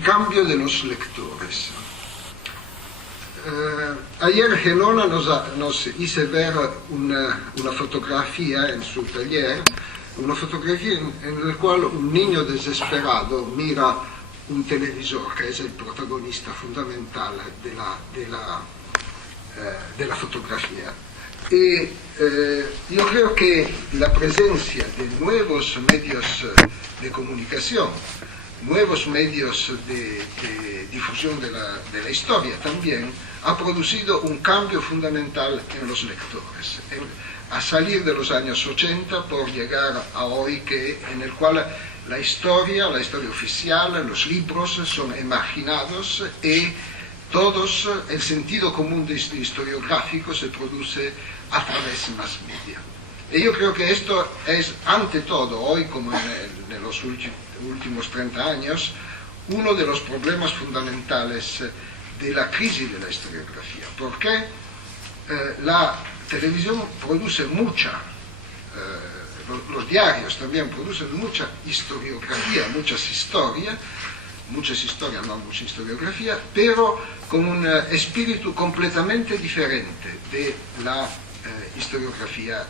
cambio de los lectores. Ayer Gelona nos hizo ver una fotografía en su taller, una fotografía en la cual un niño desesperado mira un televisor, que es el protagonista fundamental de la fotografía. Y yo creo que la presencia de nuevos medios de comunicación, nuevos medios de difusión de la historia también, ha producido un cambio fundamental en los lectores, a salir de los años 80 por llegar a hoy, en el cual la historia oficial, los libros son imaginados y todos, el sentido común historiográfico se produce a través de más media. Y yo creo que esto es, ante todo, hoy como en los últimos 30 años, uno de los problemas fundamentales de la crisis de la historiografía, porque la televisión produce mucha, los diarios también producen mucha historiografía, mucha historiografía, pero con un espíritu completamente diferente de la historiografía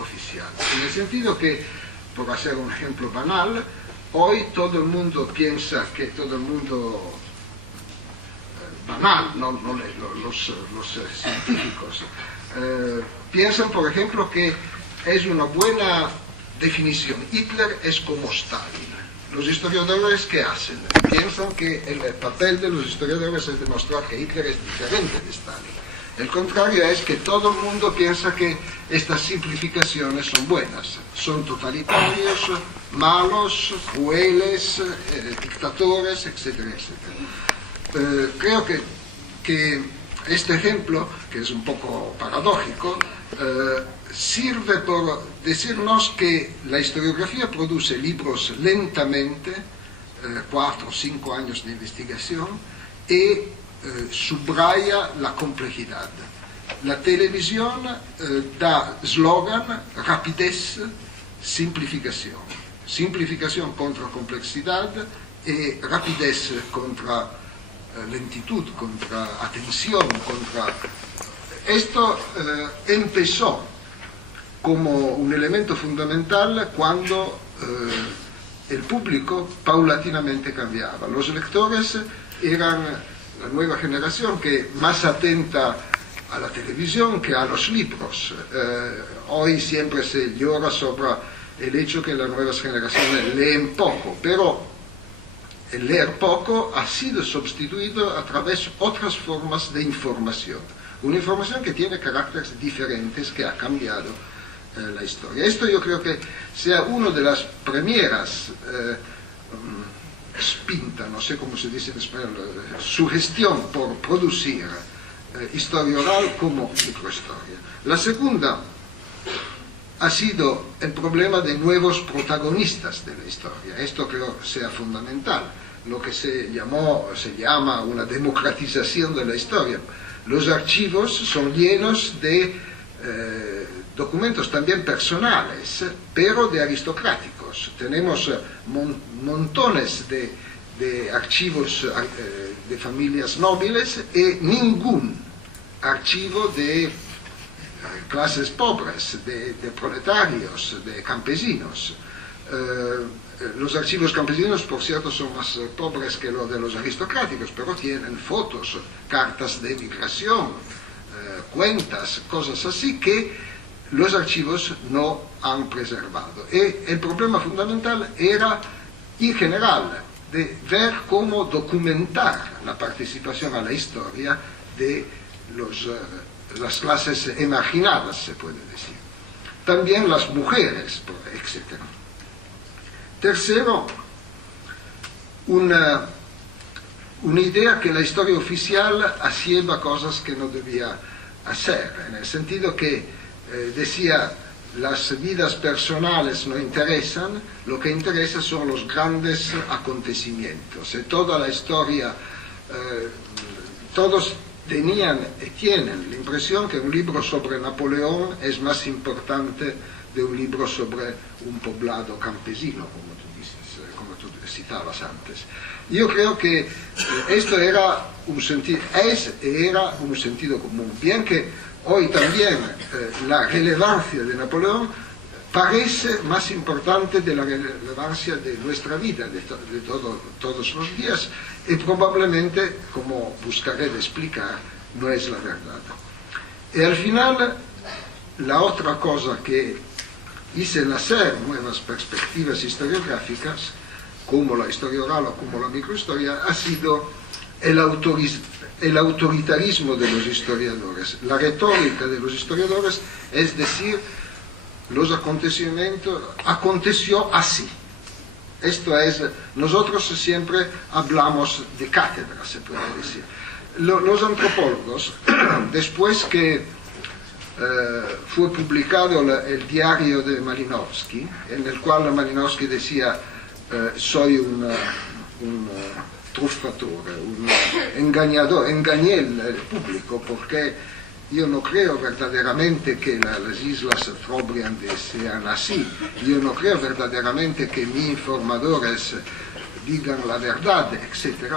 oficial. En el sentido que, por hacer un ejemplo banal, hoy todo el mundo piensa que todo el mundo banal, no los científicos, piensan, por ejemplo, que es una buena definición. Hitler es como Stalin. Los historiadores, ¿qué hacen? Piensan que el papel de los historiadores es demostrar que Hitler es diferente de Stalin. El contrario es que todo el mundo piensa que estas simplificaciones son buenas. Son totalitarios, malos, crueles, dictadores, etcétera, etcétera. Creo que este ejemplo, que es un poco paradójico, sirve por decirnos que la historiografía produce libros lentamente, 4 o 5 años de investigación, y subraya la complejidad. La televisión da slogan: rapidez, simplificación. Simplificación contra complejidad y rapidez contra lentitud, contra atención, contra... Esto empezó como un elemento fundamental cuando el público paulatinamente cambiaba. Los lectores eran la nueva generación que más atenta a la televisión que a los libros. Hoy siempre se llora sobre el hecho que las nuevas generaciones leen poco, pero el leer poco ha sido sustituido a través de otras formas de información. Una información que tiene caracteres diferentes, que ha cambiado la historia. Esto yo creo que sea una de las primeras spinta, no sé cómo se dice en español, sugestión por producir historia oral como microhistoria. La segunda ha sido el problema de nuevos protagonistas de la historia. Esto creo sea fundamental, lo que se llama una democratización de la historia. Los archivos son llenos de documentos también personales, pero de aristocráticos. Tenemos montones de archivos de familias nobles y ningún archivo de clases pobres, de proletarios, de campesinos. Los archivos campesinos, por cierto, son más pobres que los de los aristocráticos, pero tienen fotos, cartas de migración, cuentas, cosas así que los archivos no han preservado. Y el problema fundamental era, en general, de ver cómo documentar la participación a la historia de las clases emarginadas, se puede decir. También las mujeres, etc. Tercero, una idea que la historia oficial hacía cosas que no debía hacer, en el sentido que decía: las vidas personales no interesan, lo que interesa son los grandes acontecimientos. Y toda la historia, todos tenían y tienen la impresión que un libro sobre Napoleón es más importante de un libro sobre un poblado campesino, como tú como tú citabas antes. Yo creo que esto era un sentido común, bien que hoy también la relevancia de Napoleón parece más importante de la relevancia de nuestra vida, de todos los días, y probablemente, como buscaré de explicar, no es la verdad. Y al final, la otra cosa que hice nacer nuevas perspectivas historiográficas, como la historia oral o como la microhistoria, ha sido el autoritarismo de los historiadores, la retórica de los historiadores, es decir, los acontecimientos, aconteció así. Esto es, nosotros siempre hablamos de cátedra, se puede decir. Los antropólogos, después que fue publicado el diario de Malinowski, en el cual Malinowski decía, soy un truffatore, un engañador, engañé el público porque yo no creo verdaderamente que las islas Trobriand sean así, yo no creo verdaderamente que mis informadores digan la verdad, etc.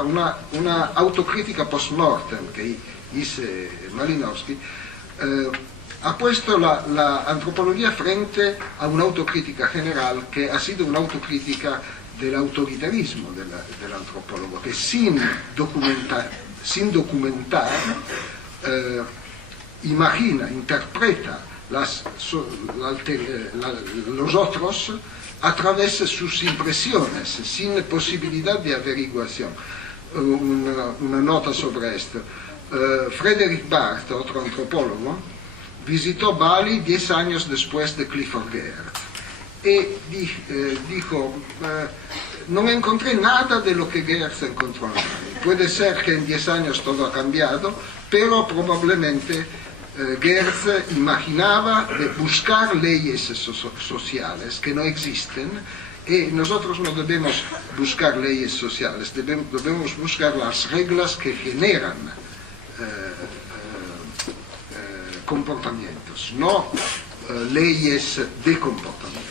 Una autocrítica post-mortem que hice Malinowski ha puesto la antropología frente a una autocrítica general que ha sido una autocrítica del autoritarismo del antropólogo, que sin documentar imagina, interpreta los otros a través de sus impresiones, sin posibilidad de averiguación. Una nota sobre esto. Frederick Barth, otro antropólogo, visitó Bali 10 años después de Clifford Geertz y dijo, no encontré nada de lo que Geertz encontró en Bali. Puede ser que en 10 años todo ha cambiado, pero probablemente Geertz imaginaba de buscar leyes sociales que no existen, y nosotros no debemos buscar leyes sociales, debemos buscar las reglas que generan comportamientos, no leyes de comportamiento.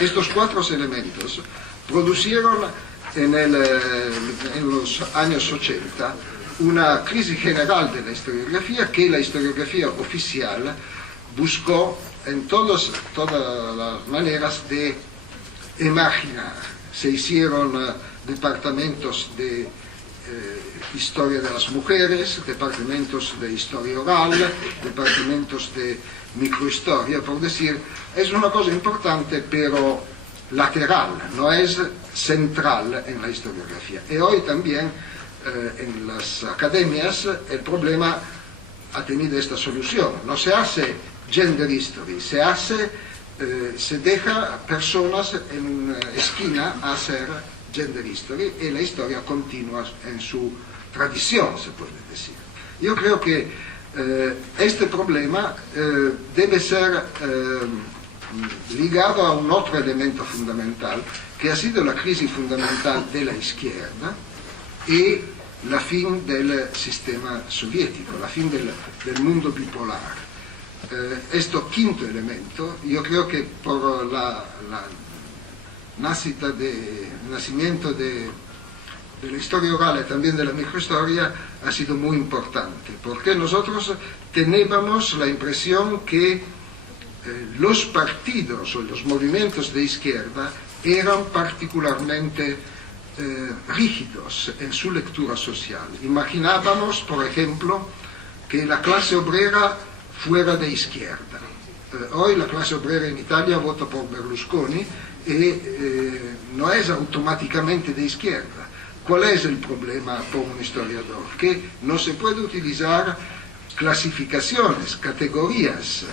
Estos 4 elementos producieron en los años 80 una crisis general de la historiografía que la historiografía oficial buscó en todas las maneras de imaginar. Se hicieron departamentos de historia de las mujeres, departamentos de historia oral, departamentos de microhistoria, por decir, es una cosa importante pero lateral, no es central en la historiografía. Y hoy también en las academias el problema ha tenido esta solución. No se hace gender history, se deja personas en una esquina a hacer gender history y la historia continúa en su tradición, se puede decir. Yo creo que este problema debe ser ligado a un otro elemento fundamental que ha sido la crisis fundamental de la izquierda y la fin del sistema soviético, la fin del mundo bipolar. Este quinto elemento, yo creo que por la nacimiento de la historia oral y también de la microhistoria ha sido muy importante, porque nosotros teníamos la impresión que los partidos o los movimientos de izquierda eran particularmente rígidos en su lectura social. Imaginábamos, por ejemplo, que la clase obrera fuera de izquierda. Hoy la clase obrera en Italia vota por Berlusconi y no es automáticamente de izquierda. ¿Cuál es el problema por un historiador? Que no se puede utilizar clasificaciones, categorías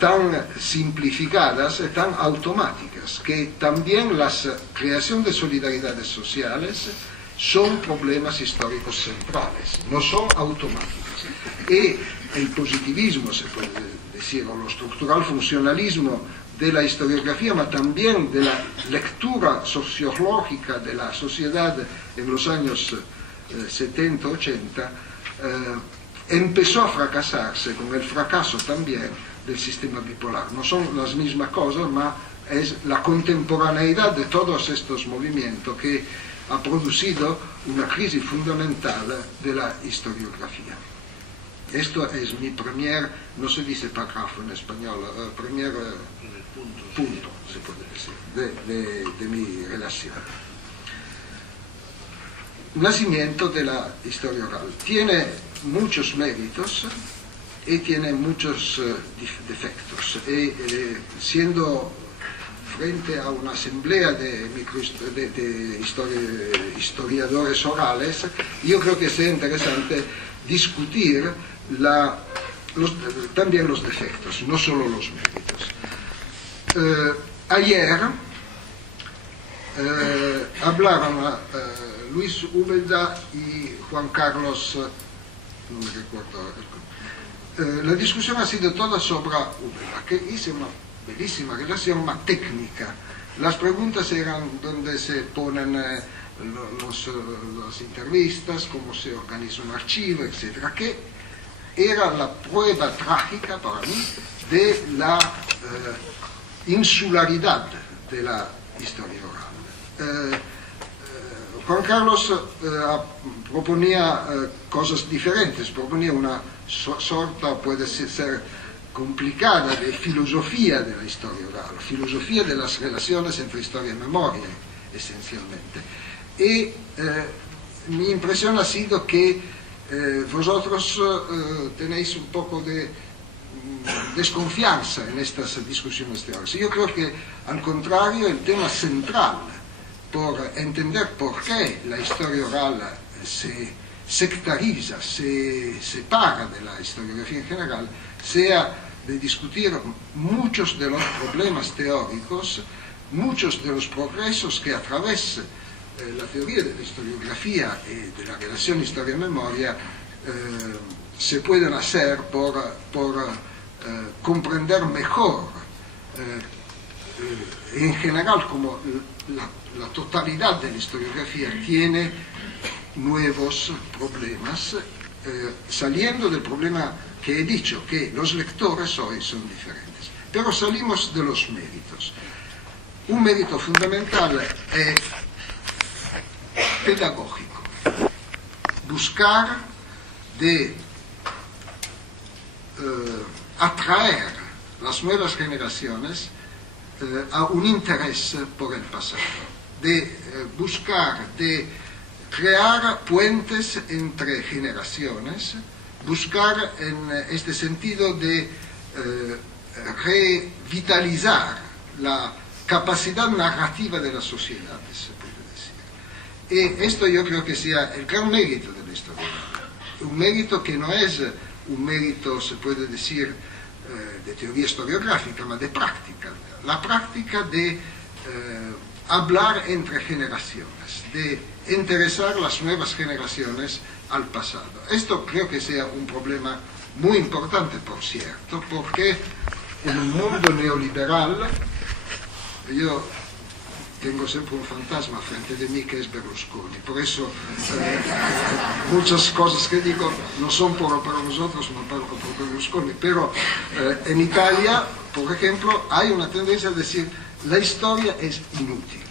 tan simplificadas y tan automáticas, que también la creación de solidaridades sociales son problemas históricos centrales, no son automáticos. Y el positivismo, se puede decir, o lo estructural funcionalismo de la historiografía, pero también de la lectura sociológica de la sociedad en los años 70-80, empezó a fracasarse con el fracaso también del sistema bipolar. No son las mismas cosas, pero es la contemporaneidad de todos estos movimientos que ha producido una crisis fundamental de la historiografía. Esto es mi primer, no se dice párrafo en español, primer punto, se puede decir, de mi relación. Nacimiento de la historia oral. Tiene muchos méritos y tiene muchos defectos. Siendo frente a una asamblea de historiadores orales, yo creo que sea interesante discutir también los defectos, no solo los méritos. Ayer hablaron Luis Úbeda y Juan Carlos, no me recuerdo, la discusión ha sido toda sobre Úbeda, que hizo una bellísima relación, más técnica. Las preguntas eran dónde se ponen las entrevistas, cómo se organiza un archivo, etc. Que era la prueba trágica para mí de la insularidad de la historia oral. Juan Carlos proponía cosas diferentes, proponía una sorta, puede ser complicada, de filosofía de la historia oral, filosofía de las relaciones entre historia y memoria, esencialmente. Y mi impresión ha sido que vosotros tenéis un poco de desconfianza en estas discusiones teóricas. Yo creo que, al contrario, el tema central por entender por qué la historia oral se sectariza, se separa de la historiografía en general, sea de discutir muchos de los problemas teóricos, muchos de los progresos que a través de la teoría de la historiografía y de la relación historia-memoria se pueden hacer por comprender mejor en general como la totalidad de la historiografía tiene nuevos problemas, saliendo del problema que he dicho, que los lectores hoy son diferentes. Pero salimos de los méritos. Un mérito fundamental es pedagógico. Buscar de atraer las nuevas generaciones a un interés por el pasado, de buscar de crear puentes entre generaciones, buscar en este sentido de revitalizar la capacidad narrativa de las sociedades, se puede decir. Y esto yo creo que sea el gran mérito de la historia, un mérito que no es un mérito, se puede decir, de teoría historiográfica, sino de práctica. La práctica de hablar entre generaciones, de interesar las nuevas generaciones al pasado. Esto creo que sea un problema muy importante, por cierto, porque en un mundo neoliberal, yo tengo siempre un fantasma frente de mí que es Berlusconi, por eso muchas cosas que digo no son para vosotros, no para Berlusconi, pero en Italia, por ejemplo, hay una tendencia a decir la historia es inútil,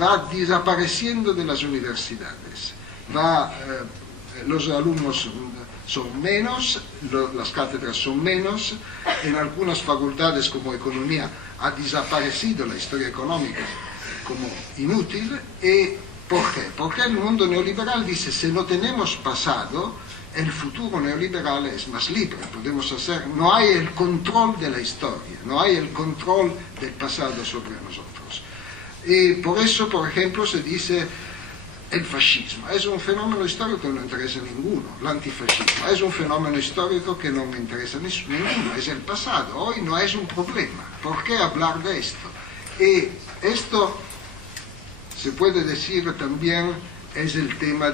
va desapareciendo de las universidades, los alumnos son menos, las cátedras son menos, en algunas facultades como economía ha desaparecido la historia económica como inútil. ¿Y por qué? Porque el mundo neoliberal dice, si no tenemos pasado, el futuro neoliberal es más libre, podemos hacer, no hay el control de la historia, no hay el control del pasado sobre nosotros. Y por eso, por ejemplo, se dice el fascismo es un fenómeno histórico que no interesa a ninguno, l'antifascismo es un fenómeno histórico que no me interesa a ninguno, es el pasado, hoy no es un problema, ¿por qué hablar de esto? Y esto se puede decir también es el tema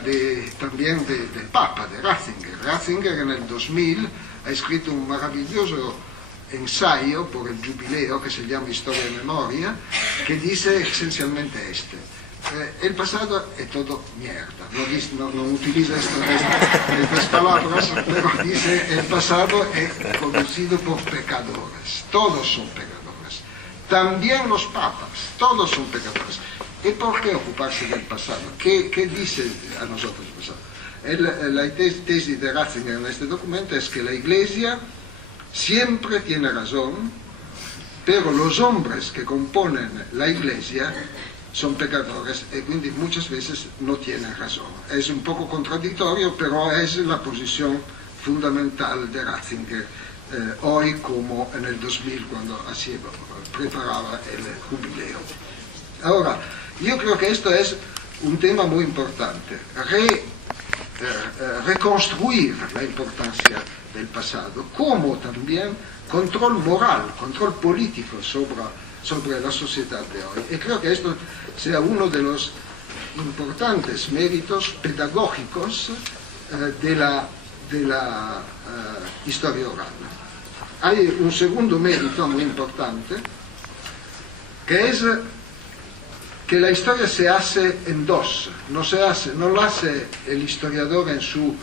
también del Papa, de Ratzinger. Ratzinger en el 2000 ha escrito un maravilloso ensayo por el jubileo que se llama Historia y Memoria, que dice esencialmente el pasado es todo mierda. No utiliza estas palabras, pero dice el pasado es producido por pecadores. Todos son pecadores. también los papas, todos son pecadores. ¿Y por qué ocuparse del pasado? ¿Qué dice a nosotros el pasado? La tesis de Ratzinger en este documento es que la Iglesia siempre tiene razón, pero los hombres que componen la Iglesia son pecadores y quindi muchas veces no tienen razón. Es un poco contradictorio, pero es la posición fundamental de Ratzinger hoy como en el 2000 cuando así preparaba el jubileo. Ahora, yo creo que esto es un tema muy importante, reconstruir la importancia del pasado, como también control moral, control político sobre la sociedad de hoy. Y creo que esto sea uno de los importantes méritos pedagógicos de la historia oral. Hay un segundo mérito muy importante, que es que la historia se hace en dos, no lo hace el historiador en su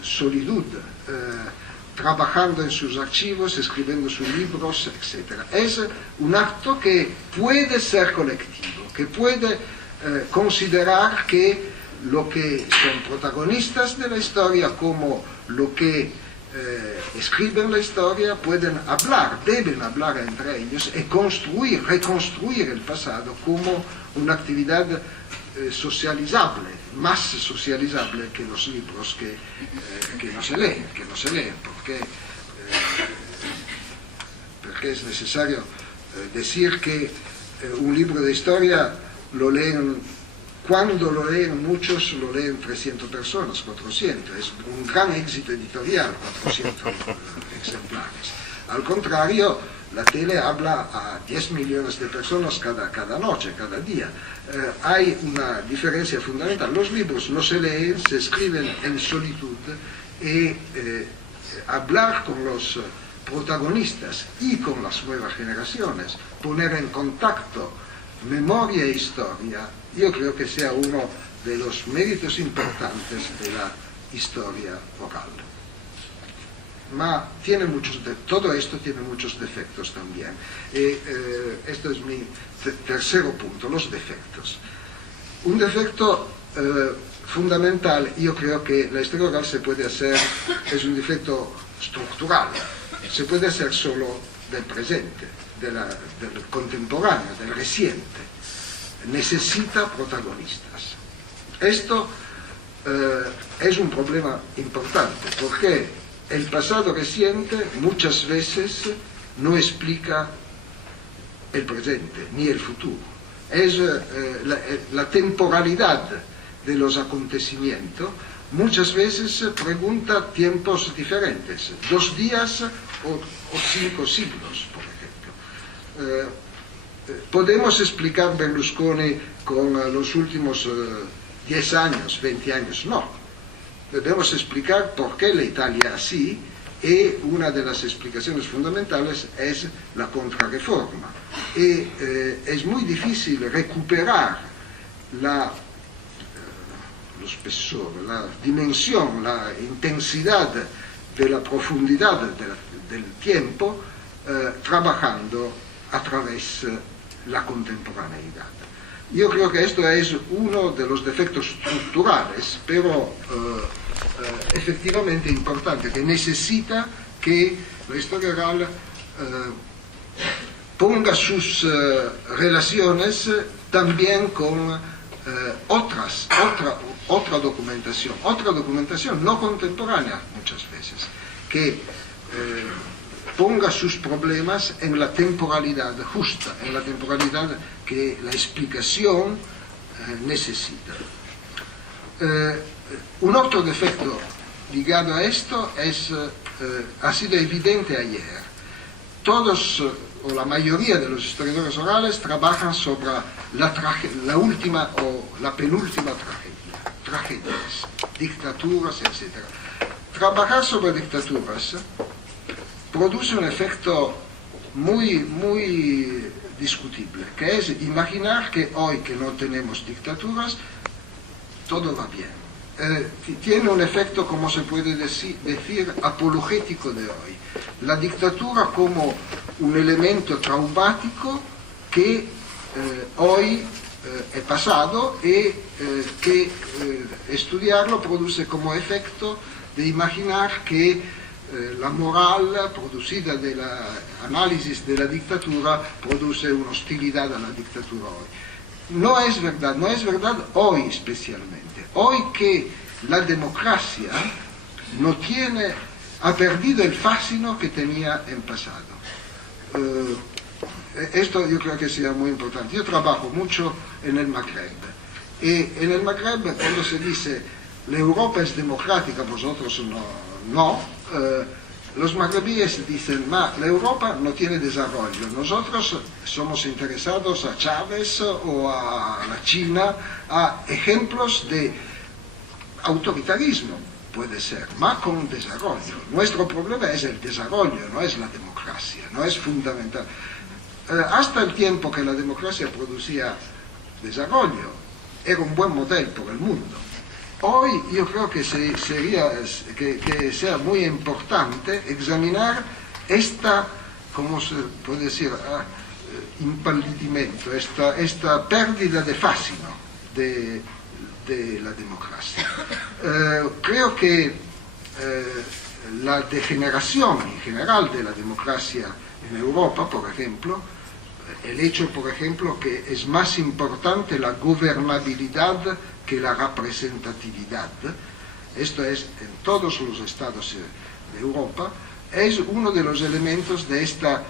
solitud, trabajando en sus archivos, escribiendo sus libros, etc. Es un acto que puede ser colectivo, que puede considerar que lo que son protagonistas de la historia como lo que escriben la historia pueden hablar, deben hablar entre ellos y reconstruir el pasado como una actividad socializable, más socializable que los libros que no se leen, porque es necesario decir que un libro de historia lo leen. Cuando lo leen muchos, lo leen 300 personas, 400. Es un gran éxito editorial, 400 ejemplares. Al contrario, la tele habla a 10 millones de personas cada noche, cada día. Hay una diferencia fundamental. Los libros no se leen, se escriben en solitud y hablar con los protagonistas y con las nuevas generaciones, poner en contacto memoria e historia, yo creo que sea uno de los méritos importantes de la historia oral. Todo esto tiene muchos defectos también. Esto es mi tercer punto, los defectos. Un defecto fundamental, yo creo que la historia oral se puede hacer, es un defecto estructural, se puede hacer solo del presente, del contemporáneo, del reciente. Necesita protagonistas. Esto es un problema importante porque el pasado reciente muchas veces no explica el presente ni el futuro. Es la temporalidad de los acontecimientos muchas veces pregunta tiempos diferentes, 2 días o 5 siglos, por ejemplo. ¿Podemos explicar Berlusconi con los últimos 10 años, 20 años? No. Debemos explicar por qué la Italia así, y una de las explicaciones fundamentales es la contrarreforma. Y es muy difícil recuperar lo spessore, la dimensión, la intensidad de la profundidad del tiempo trabajando a través la contemporaneidad. Yo creo que esto es uno de los defectos estructurales, pero efectivamente importante, que necesita que la historia oral ponga sus relaciones también con otra documentación no contemporánea muchas veces, que ponga sus problemas en la temporalidad justa, en la temporalidad que la explicación necesita. Un otro defecto ligado a esto ha sido evidente ayer. Todos o la mayoría de los historiadores orales trabajan sobre la última o la penúltima tragedias, dictaduras, etc. Trabajar sobre dictaduras produce un efecto muy discutible, que es imaginar que hoy que no tenemos dictaduras, todo va bien. Tiene un efecto, como se puede decir, apologético de hoy. La dictadura como un elemento traumático que hoy è pasado y que estudiarlo produce como efecto de imaginar que la moral producida de la análisis de la dictadura produce una hostilidad a la dictadura hoy. No es verdad hoy especialmente. Hoy que la democracia ha perdido el fascino que tenía en pasado. Esto yo creo que sea muy importante. Yo trabajo mucho en el Magreb. Y en el Magreb, cuando se dice la Europa es democrática, vosotros no, los magrebíes dicen, la Europa no tiene desarrollo. Nosotros somos interesados a Chávez o a la China, a ejemplos de autoritarismo, puede ser, con desarrollo. Nuestro problema es el desarrollo, no es la democracia, no es fundamental. Hasta el tiempo que la democracia producía desarrollo, era un buen modelo por el mundo. Hoy yo creo que sea muy importante examinar ¿cómo se puede decir? Impallidimento, esta pérdida de fascino de la democracia. Creo que la degeneración en general de la democracia en Europa, por ejemplo, el hecho, por ejemplo, que es más importante la gobernabilidad que la representatividad, esto es en todos los estados de Europa, es uno de los elementos de esta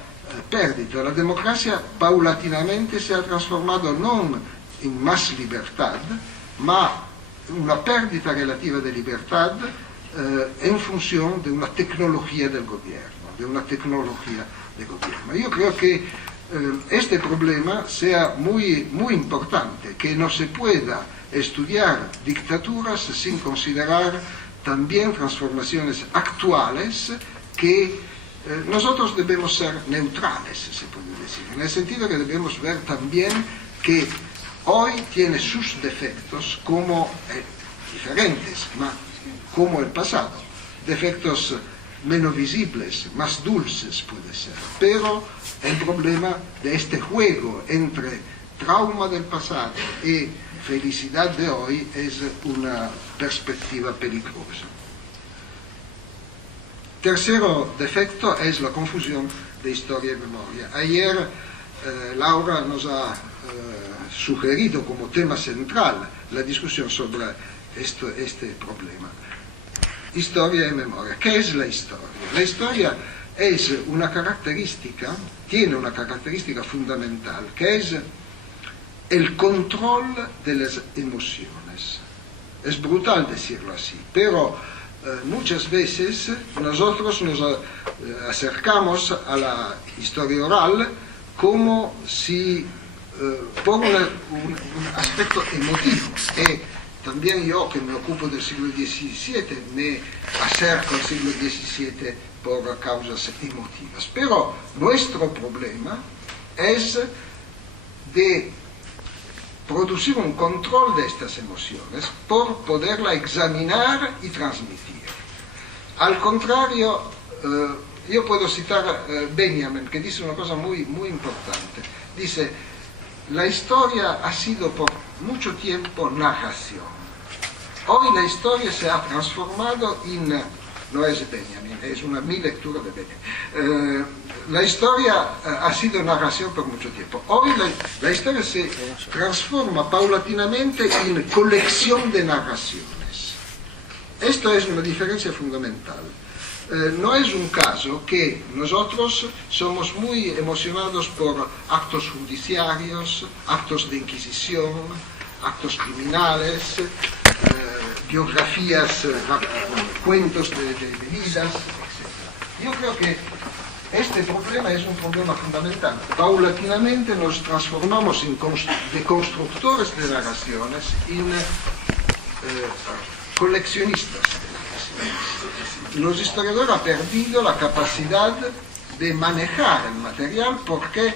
pérdida. La democracia paulatinamente se ha transformado no en más libertad, ma una pérdida relativa de libertad en función de una tecnología del gobierno, Yo creo que este problema sea muy, muy importante, que no se pueda estudiar dictaduras sin considerar también transformaciones actuales que nosotros debemos ser neutrales, se puede decir, en el sentido que debemos ver también que hoy tiene sus defectos como diferentes, como el pasado, defectos menos visibles, más dulces puede ser, pero el problema de este juego entre trauma del pasado y felicidad de hoy es una perspectiva peligrosa. Tercero defecto es la confusión de historia y memoria. Ayer Laura nos ha sugerido como tema central la discusión sobre este problema. Historia y memoria. ¿Qué es la historia? La historia es una característica, tiene una característica fundamental, que es el control de las emociones. Es brutal decirlo así, pero muchas veces nosotros nos acercamos a la historia oral como si por un aspecto emotivo. También yo, que me ocupo del siglo XVII, me acerco al siglo XVII por causas emotivas. Pero nuestro problema es de producir un control de estas emociones por poderla examinar y transmitir. Al contrario, yo puedo citar Benjamin, que dice una cosa muy, muy importante. Dice, la historia ha sido por mucho tiempo narración. Hoy la historia se ha transformado no es Benjamin, es mi lectura de Benjamin. La historia ha sido narración por mucho tiempo. Hoy la historia se transforma paulatinamente en colección de narraciones. Esto es una diferencia fundamental. No es un caso que nosotros somos muy emocionados por actos judiciarios, actos de inquisición, actos criminales, biografías, cuentos de vidas, etc. Yo creo que este problema es un problema fundamental. Paulatinamente nos transformamos de constructores de narraciones en coleccionistas de narraciones. Los historiadores han perdido la capacidad de manejar el material porque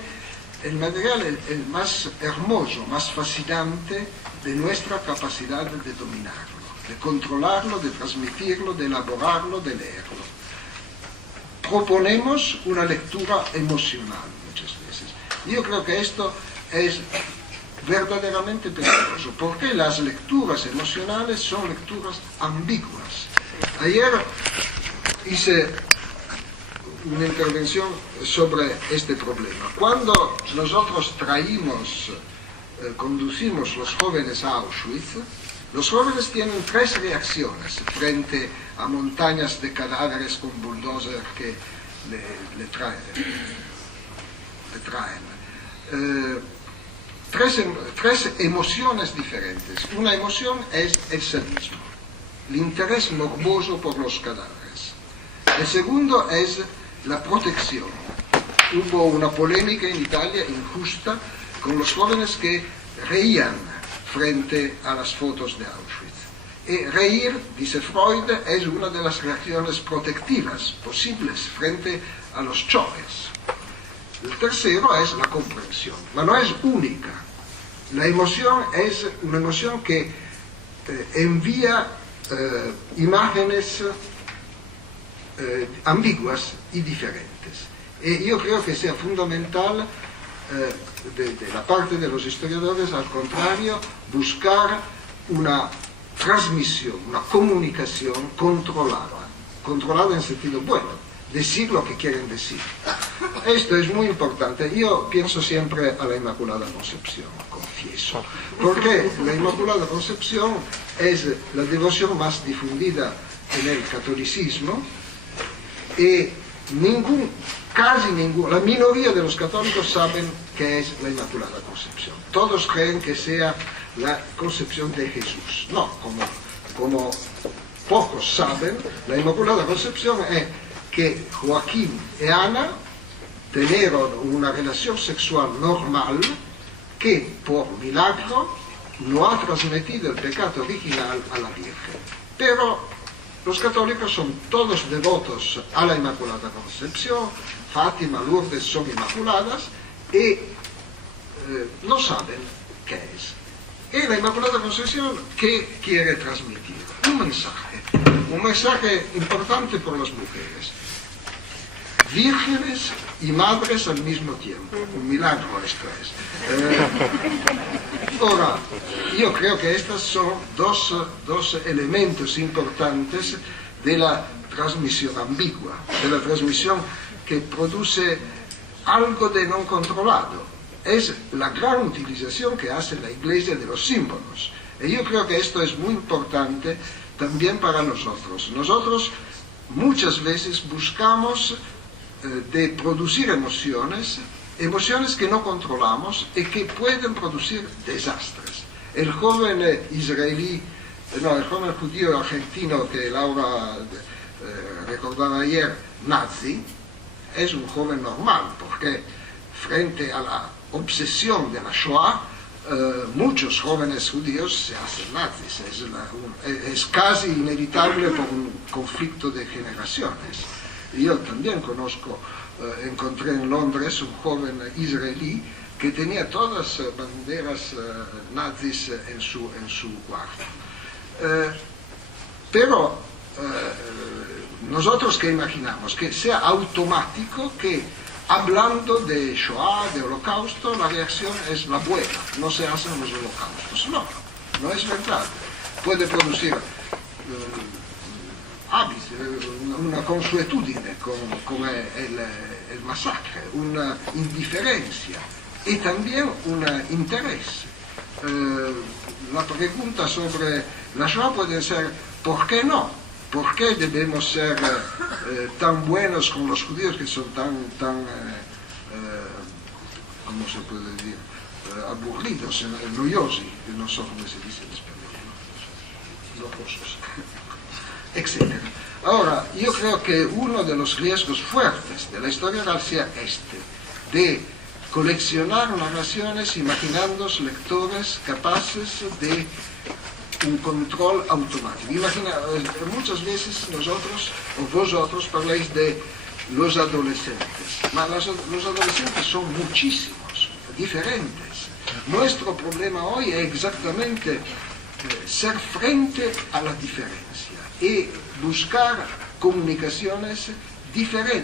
el material es el más hermoso, más fascinante de nuestra capacidad de dominarlo, de controlarlo, de transmitirlo, de elaborarlo, de leerlo. proponemos una lectura emocional muchas veces. Yo creo que esto es verdaderamente peligroso, porque las lecturas emocionales son lecturas ambiguas. Ayer hice una intervención sobre este problema. Cuando nosotros conducimos los jóvenes a Auschwitz, los jóvenes tienen 3 reacciones frente a montañas de cadáveres con bulldozer que le traen. Tres emociones diferentes. Una emoción es el sadismo, el interés morboso por los cadáveres. El segundo es la protección. Hubo una polémica en Italia injusta con los jóvenes que reían frente a las fotos de Auschwitz. Y reír, dice Freud, es una de las reacciones protectivas posibles frente a los choques. El tercero es la comprensión, pero no es única. La emoción es una emoción que envía imágenes ambiguas y diferentes. Y yo creo que sea fundamental de la parte de los historiadores, al contrario, buscar una transmisión, una comunicación controlada en sentido bueno, decir lo que quieren decir. Esto es muy importante. Yo pienso siempre a la Inmaculada Concepción, confieso, porque la Inmaculada Concepción es la devoción más difundida en el catolicismo y la minoría de los católicos saben que es la Inmaculada Concepción. Todos creen que sea la concepción de Jesús. No, como pocos saben, la Inmaculada Concepción es que Joaquín y Ana tuvieron una relación sexual normal que por milagro no ha transmitido el pecado original a la Virgen. Pero los católicos son todos devotos a la Inmaculada Concepción, Fátima, Lourdes son inmaculadas y no saben qué es. Y la Inmaculada Concepción, ¿qué quiere transmitir? Un mensaje importante por las mujeres. Vírgenes y madres al mismo tiempo. Un milagro esto es. Ahora, yo creo que estos son dos elementos importantes de la transmisión ambigua, de la transmisión que produce algo de no controlado. Es la gran utilización que hace la Iglesia de los símbolos. Y yo creo que esto es muy importante también para nosotros. Nosotros muchas veces buscamos de producir emociones que no controlamos y que pueden producir desastres. El joven judío argentino que Laura recordaba ayer, nazi, es un joven normal, porque frente a la obsesión de la Shoah, muchos jóvenes judíos se hacen nazis. Es casi inevitable por un conflicto de generaciones. Yo también encontré en Londres un joven israelí que tenía todas las banderas nazis en su cuarto. Pero nosotros que imaginamos que sea automático que hablando de Shoah, de Holocausto, la reacción es la buena, no se hacen los holocaustos. No es verdad. Puede producir una consuetudine con el masacre, una indiferencia y también un interés. La pregunta sobre la Shoah puede ser ¿por qué no? ¿Por qué debemos ser tan buenos con los judíos que son tan ¿cómo se puede decir? Aburridos, noiosi, no sé cómo se dice en español, locosos, etc. Ahora, yo creo que uno de los riesgos fuertes de la historia oral sea de coleccionar narraciones imaginando lectores capaces de un control automático. Muchas veces nosotros o vosotros parláis de los adolescentes, pero los adolescentes son muchísimos, diferentes. Nuestro problema hoy es exactamente ser frente a la diferencia y buscar comunicaciones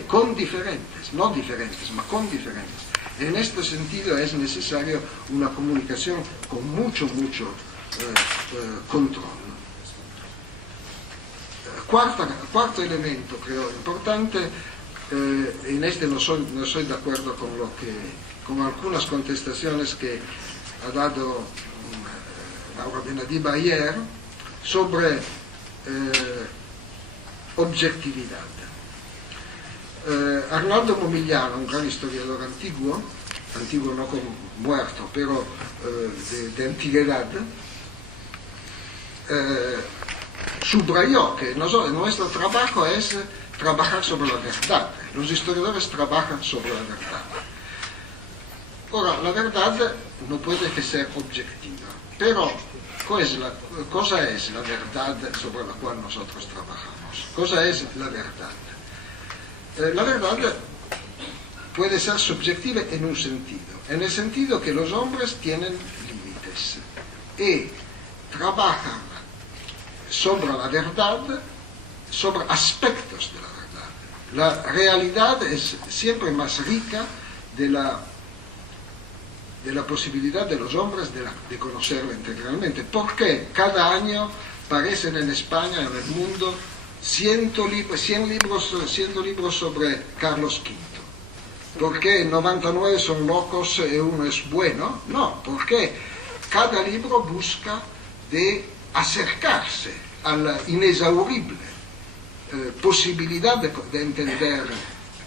con diferentes, no diferentes, ma con diferentes. En este sentido es necesario una comunicación con mucho control. Cuarto elemento, creo, importante, en este no soy de acuerdo con algunas contestaciones que ha dado Laura Benadiba ayer sobre objetividad. Arnaldo Momigliano, un gran historiador antiguo no como muerto, pero de antigüedad, subrayó que nuestro trabajo es trabajar sobre la verdad. Los historiadores trabajan sobre la verdad. Ahora, la verdad no puede que ser objetiva, pero cosa es la verdad sobre la cual nosotros trabajamos? Cosa es la verdad? La verdad puede ser subjetiva en un sentido, en el sentido que los hombres tienen límites y trabajan sobre la verdad, sobre aspectos de la verdad. La realidad es siempre más rica de la posibilidad de los hombres de conocerla integralmente. Porque cada año parecen en España, en el mundo, 100 libros sobre Carlos V. ¿Por qué 99 son locos y uno es bueno? No, porque cada libro busca de acercarse a la inexhaurible posibilidad de entender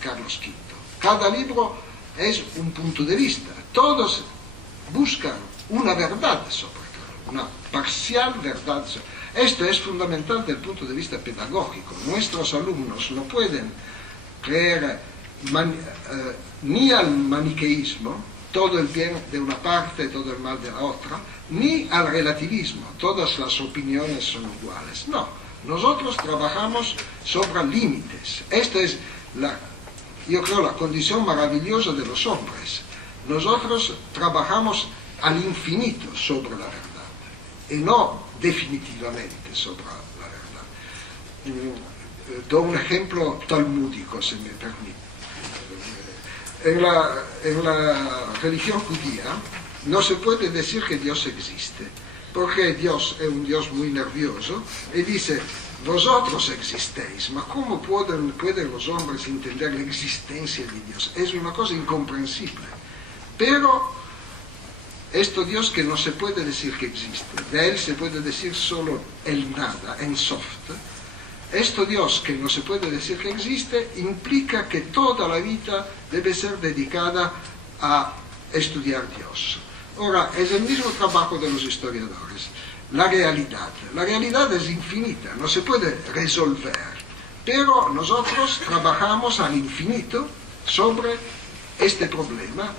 Carlos V. Cada libro es un punto de vista. Todos buscan una verdad sobre Carlos, una parcial verdad sobre. Esto es fundamental desde el punto de vista pedagógico. Nuestros alumnos no pueden creer ni al maniqueísmo, todo el bien de una parte, todo el mal de la otra, ni al relativismo, todas las opiniones son iguales. No, nosotros trabajamos sobre límites. Esta es yo creo, la condición maravillosa de los hombres. Nosotros trabajamos al infinito sobre la verdad y no definitivamente sobre la verdad. Do un ejemplo talmúdico, si me permite. En la religión judía no se puede decir que Dios existe, porque Dios es un Dios muy nervioso y dice: vosotros existéis, ma ¿cómo pueden los hombres entender la existencia de Dios? Es una cosa incomprensible. Pero este Dios que no se puede decir que existe, de él se puede decir solo el nada, en soft. Este Dios que no se puede decir que existe implica que toda la vida debe ser dedicada a estudiar Dios. Ahora, es el mismo trabajo de los historiadores. La realidad es infinita, no se puede resolver, pero nosotros trabajamos al infinito sobre este problema,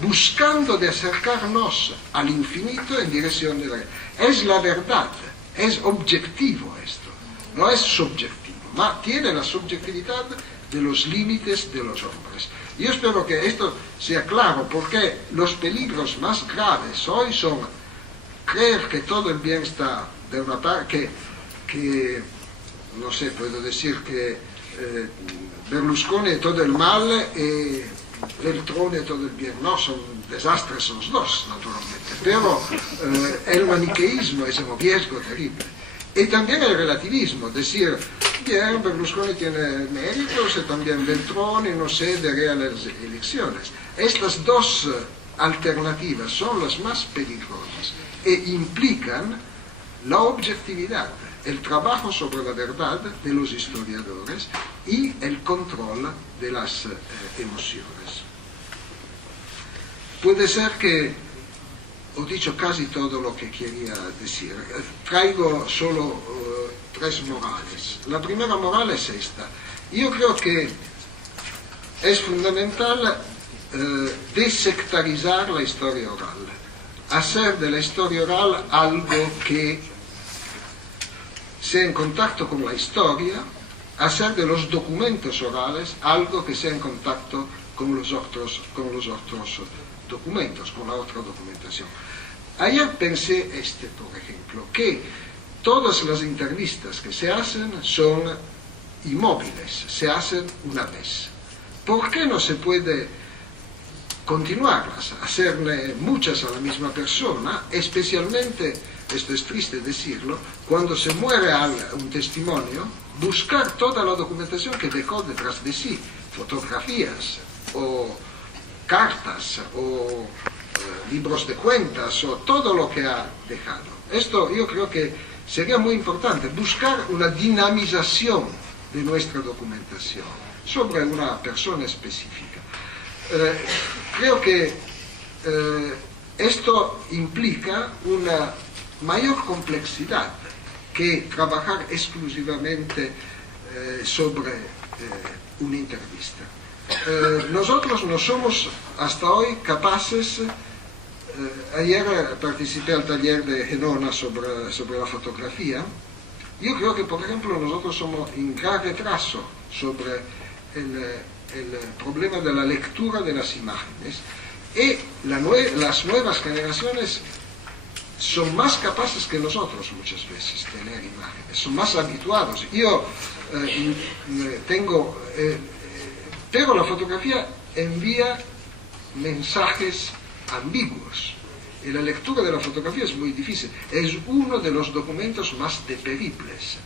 buscando de acercarnos al infinito en dirección de la realidad. Es la verdad, es objetivo esto, no es subjetivo, ma tiene la subjetividad de los límites de los hombres. Yo espero que esto sea claro, porque los peligros más graves hoy son creer que todo el bien está de una parte, que no sé, puedo decir que Berlusconi es todo el mal y Veltroni es todo el bien. No, son desastres los dos, naturalmente, pero el maniqueísmo es un riesgo terrible. Y también el relativismo, decir, bien, Berlusconi tiene méritos y también Veltroni, no sé, daría las elecciones. Estas dos alternativas son las más peligrosas e implican la objetividad, el trabajo sobre la verdad de los historiadores y el control de las emociones. Puede ser que he dicho casi todo lo que quería decir. Traigo solo 3 morales. La primera moral es esta. Yo creo que es fundamental desectarizar la historia oral, hacer de la historia oral algo que sea en contacto con la historia, hacer de los documentos orales algo que sea en contacto con los otros documentos, con la otra documentación. Ayer pensé por ejemplo, que todas las entrevistas que se hacen son inmóviles, se hacen una vez. ¿Por qué no se puede continuarlas, hacerle muchas a la misma persona, especialmente, esto es triste decirlo, cuando se muere un testimonio, buscar toda la documentación que dejó detrás de sí, fotografías o cartas o libros de cuentas o todo lo que ha dejado? Esto yo creo que sería muy importante, buscar una dinamización de nuestra documentación sobre una persona específica. Creo que esto implica una mayor complejidad que trabajar exclusivamente sobre una entrevista. Nosotros no somos hasta hoy capaces. Ayer participé al taller de Genona sobre la fotografía. Yo creo que, por ejemplo, nosotros somos en gran retraso sobre el problema de la lectura de las imágenes, y las nuevas generaciones son más capaces que nosotros muchas veces de leer imágenes, son más habituados. Yo pero la fotografía envía mensajes ambiguos y la lectura de la fotografía es muy difícil. Es uno de los documentos más deperibles.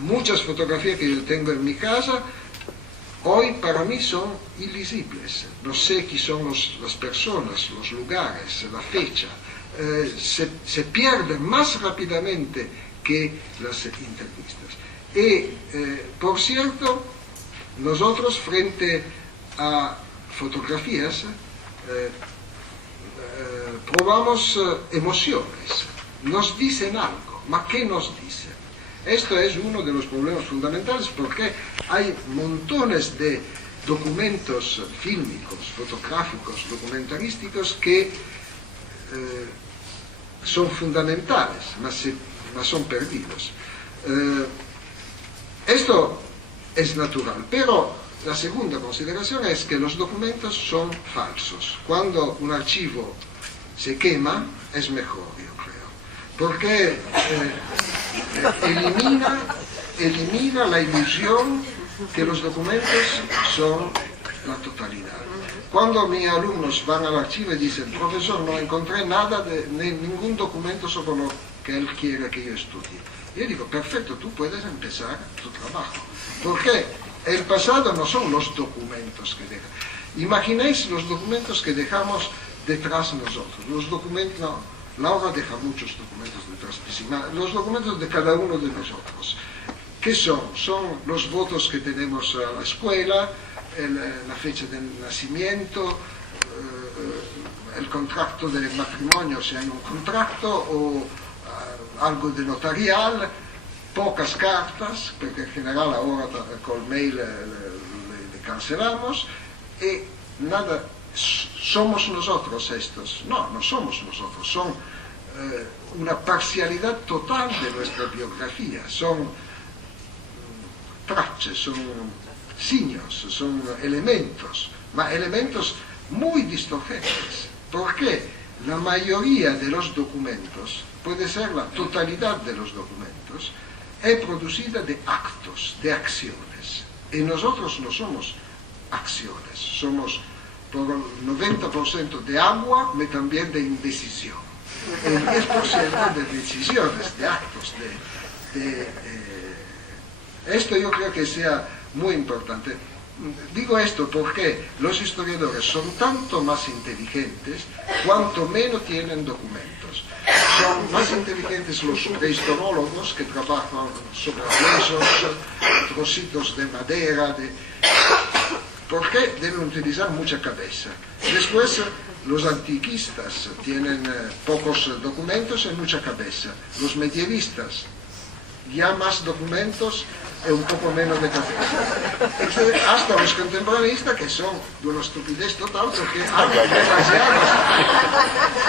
Muchas fotografías que yo tengo en mi casa hoy para mí son ilisibles. No sé quién son las personas, los lugares, la fecha. Se pierden más rápidamente que las entrevistas. Y, por cierto, nosotros frente a fotografías probamos emociones, nos dicen algo, ¿ma qué nos dicen? Esto es uno de los problemas fundamentales porque hay montones de documentos fílmicos, fotográficos, documentarísticos que son fundamentales, mas son perdidos. Esto es natural, pero la segunda consideración es que los documentos son falsos. Cuando un archivo se quema, es mejor, yo creo, porque elimina la ilusión que los documentos son la totalidad. Cuando mis alumnos van al archivo y dicen, profesor, no encontré nada, ningún documento sobre lo que él quiere que yo estudie. Yo digo, perfecto, tú puedes empezar tu trabajo. Porque el pasado no son los documentos que dejan. Imaginéis los documentos que dejamos detrás nosotros. Los documentos, no, Laura deja muchos documentos detrás de sí, los documentos de cada uno de nosotros. ¿Qué son? Son los votos que tenemos a la escuela, la fecha de nacimiento, el contrato de matrimonio, si hay un contrato, o algo de notarial, pocas cartas, porque en general ahora con mail le cancelamos, y nada, somos nosotros estos. No, no somos nosotros, son una parcialidad total de nuestra biografía, son tracce, son signos, son elementos, ma elementos muy distorcentes, porque la mayoría de los documentos, puede ser la totalidad de los documentos, es producida de actos, de acciones. Y nosotros no somos acciones, somos por el 90% de agua, pero también de indecisión. El 10% de decisiones, de actos, esto yo creo que sea muy importante. Digo esto porque los historiadores son tanto más inteligentes cuanto menos tienen documentos. Son más inteligentes los prehistorólogos que trabajan sobre huesos, trocitos de madera, porque deben utilizar mucha cabeza. Después, los antiquistas tienen pocos documentos y mucha cabeza. Los medievistas, ya más documentos y un poco menos de cabeza. Hasta los contemporaneistas, que son de una estupidez total porque hay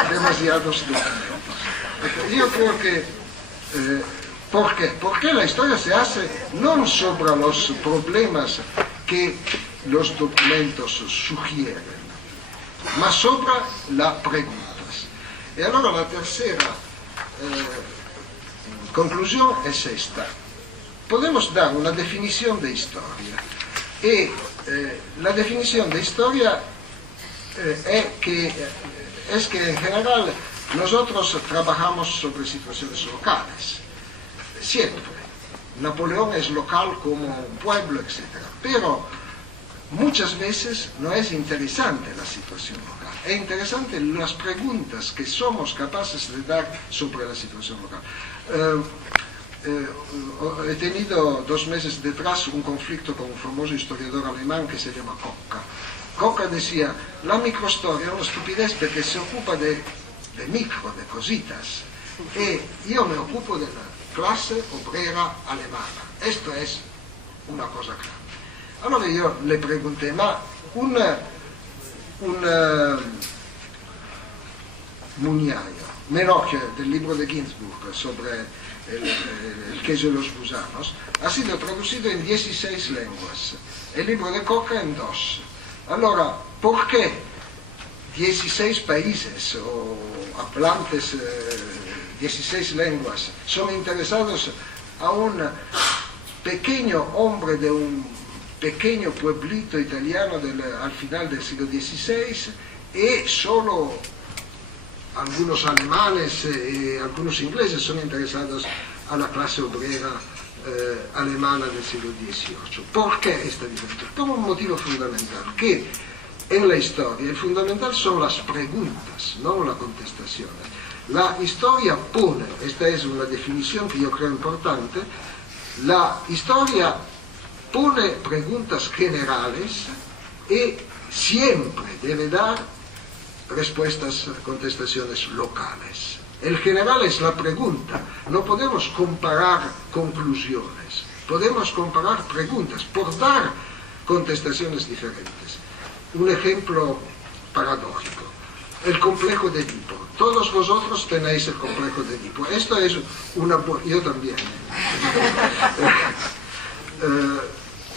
demasiados documentos. Yo creo que ¿por qué? Porque la historia se hace no sobre los problemas que los documentos sugieren, mas sobre las preguntas. Y ahora la tercera conclusión es esta. podemos dar una definición de historia. Y la definición de historia es que en general nosotros trabajamos sobre situaciones locales, siempre. Napoleón es local como un pueblo, etc. Pero muchas veces no es interesante la situación local, es interesante las preguntas que somos capaces de dar sobre la situación local. He tenido 2 meses detrás un conflicto con un famoso historiador alemán que se llama Koka. Koka decía, la microhistoria es una estupidez porque se ocupa de micro, de cositas, y yo me ocupo de la clase obrera alemana. Esto es una cosa grande. Allora io le pregunté, ma un mugnaio, Menocchio del libro de Ginsburg sobre el queso de los gusanos, ha sido traducido en 16 lenguas, el libro de Koka en 2. Allora, ¿por qué 16 países o hablantes 16 lenguas son interesados a un pequeño hombre de un pequeño pueblito italiano al final del siglo XVI y solo algunos alemanes y algunos ingleses son interesados a la clase obrera alemana del siglo XVIII? ¿Por qué esta diferencia? Por un motivo fundamental, que en la historia el fundamental son las preguntas, no la contestación. La historia pone, esta es una definición que yo creo importante, la historia pone preguntas generales y siempre debe dar respuestas, contestaciones locales. El general es la pregunta, no podemos comparar conclusiones, podemos comparar preguntas por dar contestaciones diferentes. Un ejemplo paradójico, el complejo de Edipo. Todos vosotros tenéis el complejo de Edipo. Esto es yo también.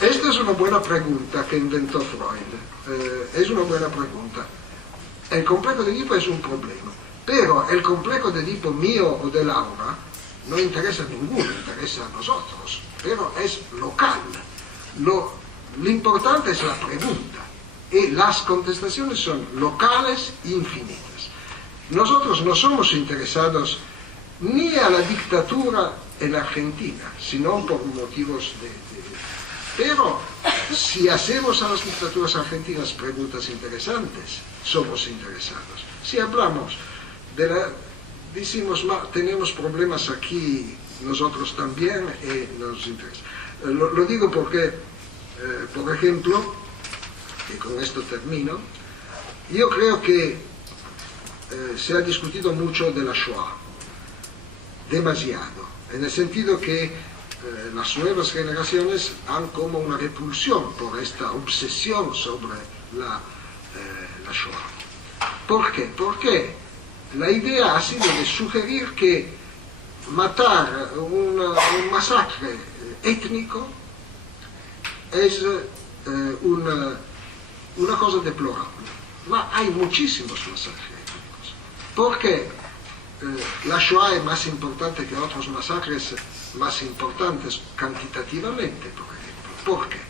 Esta es una buena pregunta que inventó Freud. Es una buena pregunta. El complejo de Edipo es un problema, pero el complejo de Edipo mío o de Laura no interesa a ninguno, interesa a nosotros, pero es local. Lo importante es la pregunta y las contestaciones son locales e infinitas. Nosotros no somos interesados ni a la dictadura en Argentina, sino por motivos Pero si hacemos a las dictaduras argentinas preguntas interesantes, somos interesados. Si hablamos decimos, tenemos problemas aquí, nosotros también, nos interesa. Lo digo porque, por ejemplo, y con esto termino, yo creo que se ha discutido mucho de la Shoah, demasiado, en el sentido que las nuevas generaciones han como una repulsión por esta obsesión sobre la Shoah. ¿Por qué? Porque la idea ha sido de sugerir que matar un masacre étnico es una cosa deplorable. Ma hay muchísimos masacres étnicos. Porque la Shoah es más importante que otros masacres más importantes cuantitativamente, por ejemplo. ¿Por qué?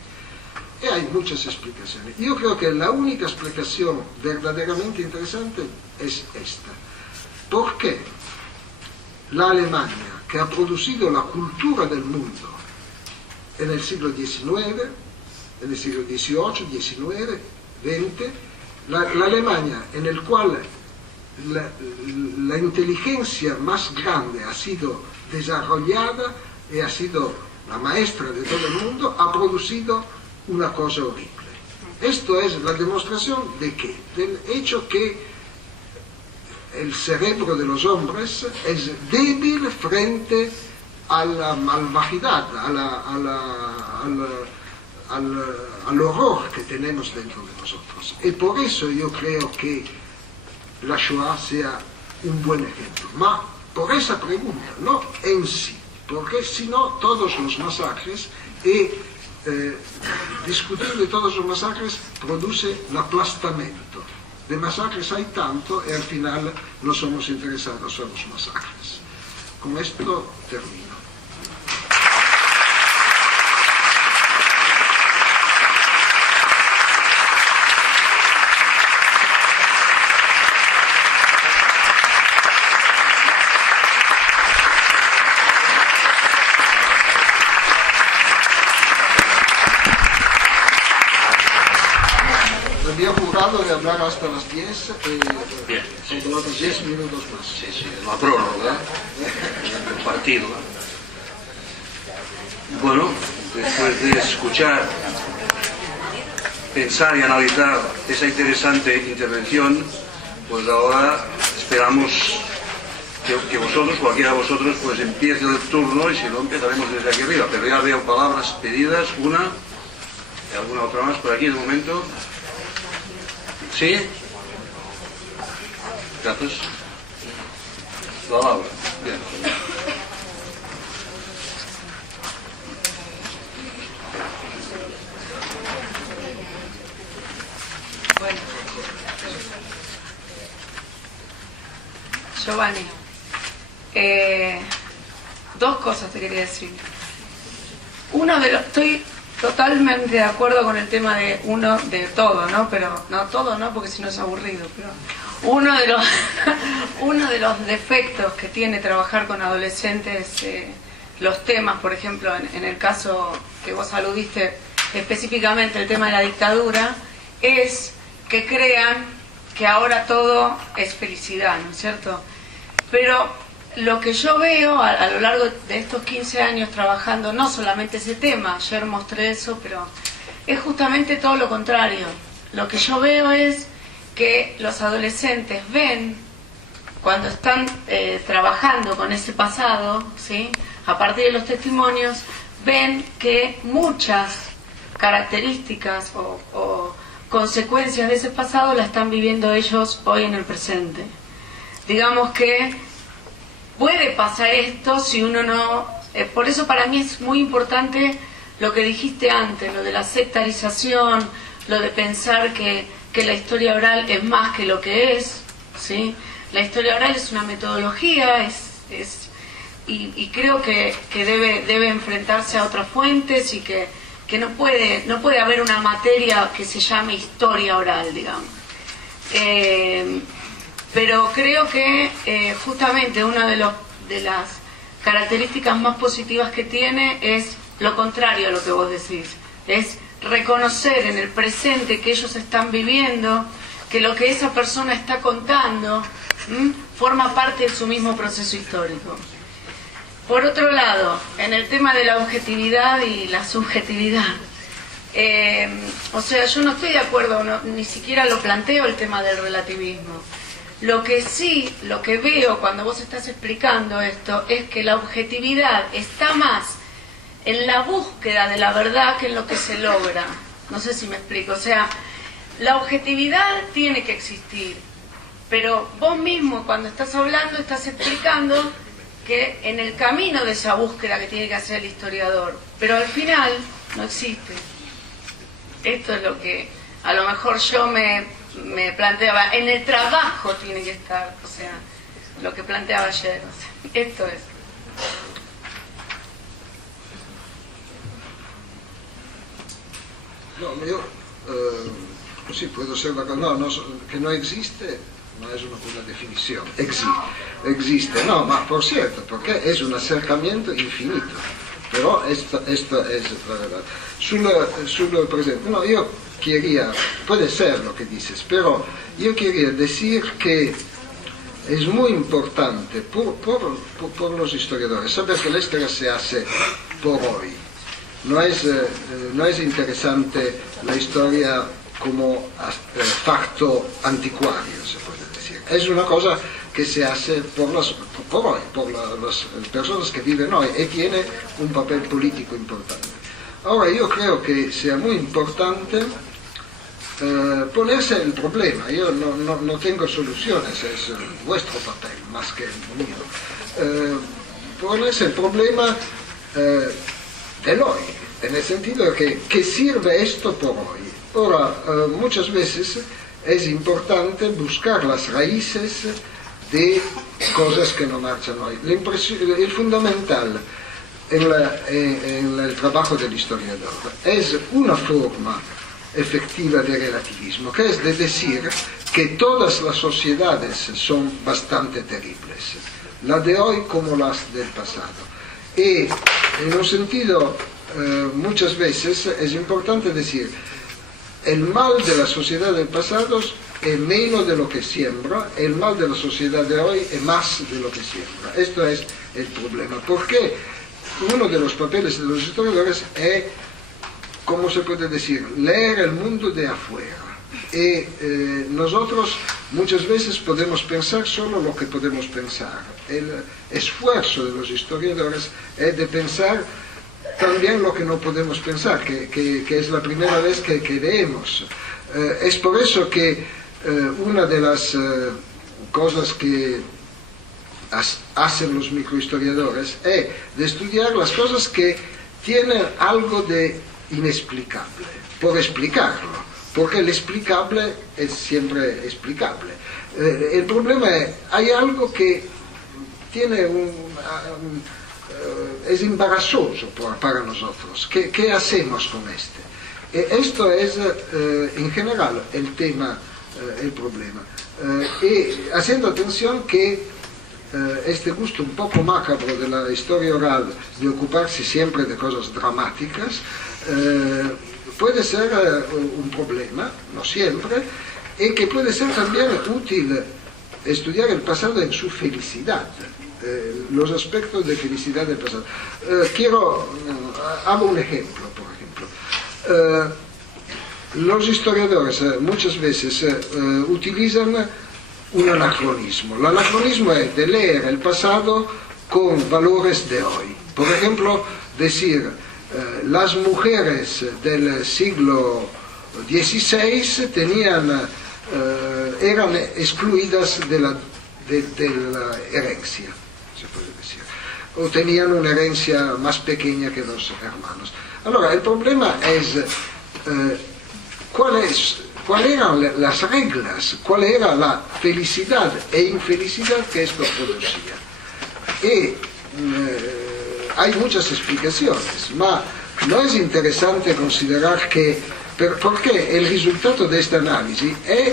Y hay muchas explicaciones. Yo creo que la única explicación verdaderamente interesante es esta. ¿Por qué la Alemania, que ha producido la cultura del mundo en el siglo XIX, en el siglo XVIII, XIX, XX, la Alemania en el cual la inteligencia más grande ha sido desarrollada y ha sido la maestra de todo el mundo, ha producido una cosa horrible. Esto es la demostración de qué? Del hecho que el cerebro de los hombres es débil frente a la malvagidad, al horror que tenemos dentro de nosotros. Y por eso yo creo que la Shoah sea un buen ejemplo. Ma por esa pregunta, no en sí, porque si no todos los masacres y discutir de todos los masacres produce el aplastamento. De masacres hay tanto y al final no somos interesados en los masacres. Con esto termino. hablar hasta las 10, son otros 10 minutos más. Sí, sí, la prórroga del partido. Bueno, después de escuchar, pensar y analizar esa interesante intervención, pues ahora esperamos que vosotros, cualquiera de vosotros, pues empiece el turno, y si no, empezaremos desde aquí arriba. Pero ya veo palabras pedidas, una y alguna otra más por aquí de momento. ¿Sí? Gracias. La palabra. Bien. Bueno. Giovanni, dos cosas te quería decir. Estoy totalmente de acuerdo con el tema de todo, ¿no? Pero no todo, ¿no? Porque si no es aburrido. Pero uno de los defectos que tiene trabajar con adolescentes, los temas, por ejemplo, en el caso que vos aludiste específicamente, el tema de la dictadura, es que crean que ahora todo es felicidad, ¿no es cierto? Pero lo que yo veo a lo largo de estos 15 años trabajando, no solamente ese tema, ayer mostré eso, pero es justamente todo lo contrario. Lo que yo veo es que los adolescentes ven, cuando están trabajando con ese pasado, ¿sí?, a partir de los testimonios, ven que muchas características o consecuencias de ese pasado la están viviendo ellos hoy en el presente. Digamos que puede pasar esto si uno no... por eso para mí es muy importante lo que dijiste antes, lo de la sectarización, lo de pensar que la historia oral es más que lo que es, ¿sí? La historia oral es una metodología, y creo que debe enfrentarse a otras fuentes, y que no puede haber una materia que se llame historia oral, digamos. Pero creo que justamente una de las características más positivas que tiene es lo contrario a lo que vos decís. Es reconocer en el presente que ellos están viviendo, que lo que esa persona está contando forma parte de su mismo proceso histórico. Por otro lado, en el tema de la objetividad y la subjetividad, o sea, yo no estoy de acuerdo, ni siquiera lo planteo el tema del relativismo. Lo que veo cuando vos estás explicando esto es que la objetividad está más en la búsqueda de la verdad que en lo que se logra. No sé si me explico. O sea, la objetividad tiene que existir, pero vos mismo cuando estás hablando estás explicando que en el camino de esa búsqueda que tiene que hacer el historiador, pero al final no existe. Esto es lo que a lo mejor yo me planteaba. En el trabajo tiene que estar, o sea, lo que planteaba ayer. O sea, esto es. No, yo sí puedo ser de acuerdo. No, que no existe no es una buena definición. Existe, no, ma por cierto, porque es un acercamiento infinito. Pero esto es la verdad. Sul presente, no, yo quería, puede ser lo que dices, pero yo quería decir que es muy importante por los historiadores saber que la historia se hace por hoy. No es interesante la historia como facto anticuario, se puede decir. Es una cosa que se hace por hoy, por las personas que viven hoy, y tiene un papel político importante. Ahora, yo creo que sea muy importante ponerse el problema. Yo no tengo soluciones, es vuestro papel más que el mío. Ponerse el problema del hoy, en el sentido de que sirve esto por hoy. Ahora, muchas veces es importante buscar las raíces de cosas que no marchan hoy. El fundamental en el trabajo del historiador es una forma efectiva de relativismo, que es de decir que todas las sociedades son bastante terribles, la de hoy como las del pasado. Y en un sentido, muchas veces es importante decir, el mal de la sociedad del pasado è meno de lo que siembra, e il mal de la sociedad de hoy è más de lo que siembra. Esto es el problema, porque uno de los papeles de los historiadores es, ¿cómo se puede decir?, leer el mundo de afuera. Y nosotros muchas veces podemos pensar solo lo que podemos pensar. El esfuerzo de los historiadores es de pensar también lo que no podemos pensar, que es la primera vez que leemos. Es por eso que una de las cosas que hacen los microhistoriadores es de estudiar las cosas que tienen algo de inexplicable, por explicarlo, porque el explicable es siempre explicable. El problema es, hay algo que tiene es embarazoso para nosotros. ¿Qué hacemos con este? Esto es en general el tema, el problema. Y haciendo atención que este gusto un poco macabro de la historia oral de ocuparse siempre de cosas dramáticas puede ser un problema, no siempre, y que puede ser también útil estudiar el pasado en su felicidad, los aspectos de felicidad del pasado. Hago un ejemplo, por ejemplo. Los historiadores muchas veces utilizan un anacronismo. El anacronismo es de leer el pasado con valores de hoy. Por ejemplo, decir, las mujeres del siglo XVI eran excluidas de la herencia, se puede decir, o tenían una herencia más pequeña que los hermanos. Ahora, el problema es cuáles eran las reglas, cuál era la felicidad e infelicidad que esto producía. Y hay muchas explicaciones, pero no es interesante considerar que, porque el resultado de este análisis es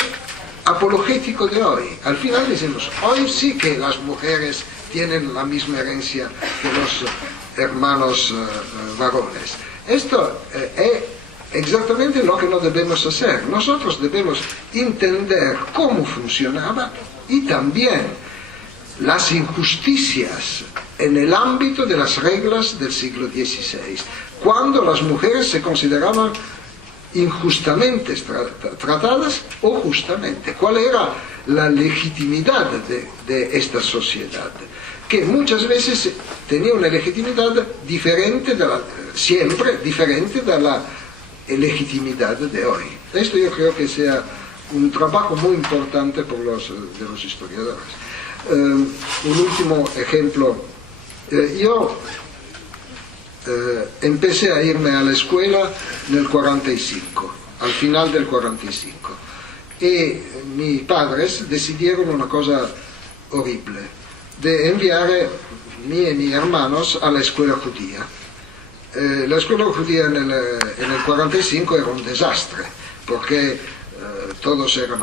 apologético de hoy. Al final decimos, hoy sí que las mujeres tienen la misma herencia que los hermanos varones. Esto es exactamente lo que no debemos hacer. Nosotros debemos entender cómo funcionaba y también las injusticias en el ámbito de las reglas del siglo XVI, cuando las mujeres se consideraban injustamente tratadas o justamente. ¿Cuál era la legitimidad de esta sociedad? Que muchas veces tenía una legitimidad diferente, siempre diferente de la legitimidad de hoy. Esto yo creo que sea un trabajo muy importante de los historiadores. Un último ejemplo. Yo empecé a irme a la escuela en el 45, al final del 45, y mis padres decidieron una cosa horrible, de enviar a mí y mis hermanos a la escuela judía. La escuela judía en el 45 era un desastre, porque todos eran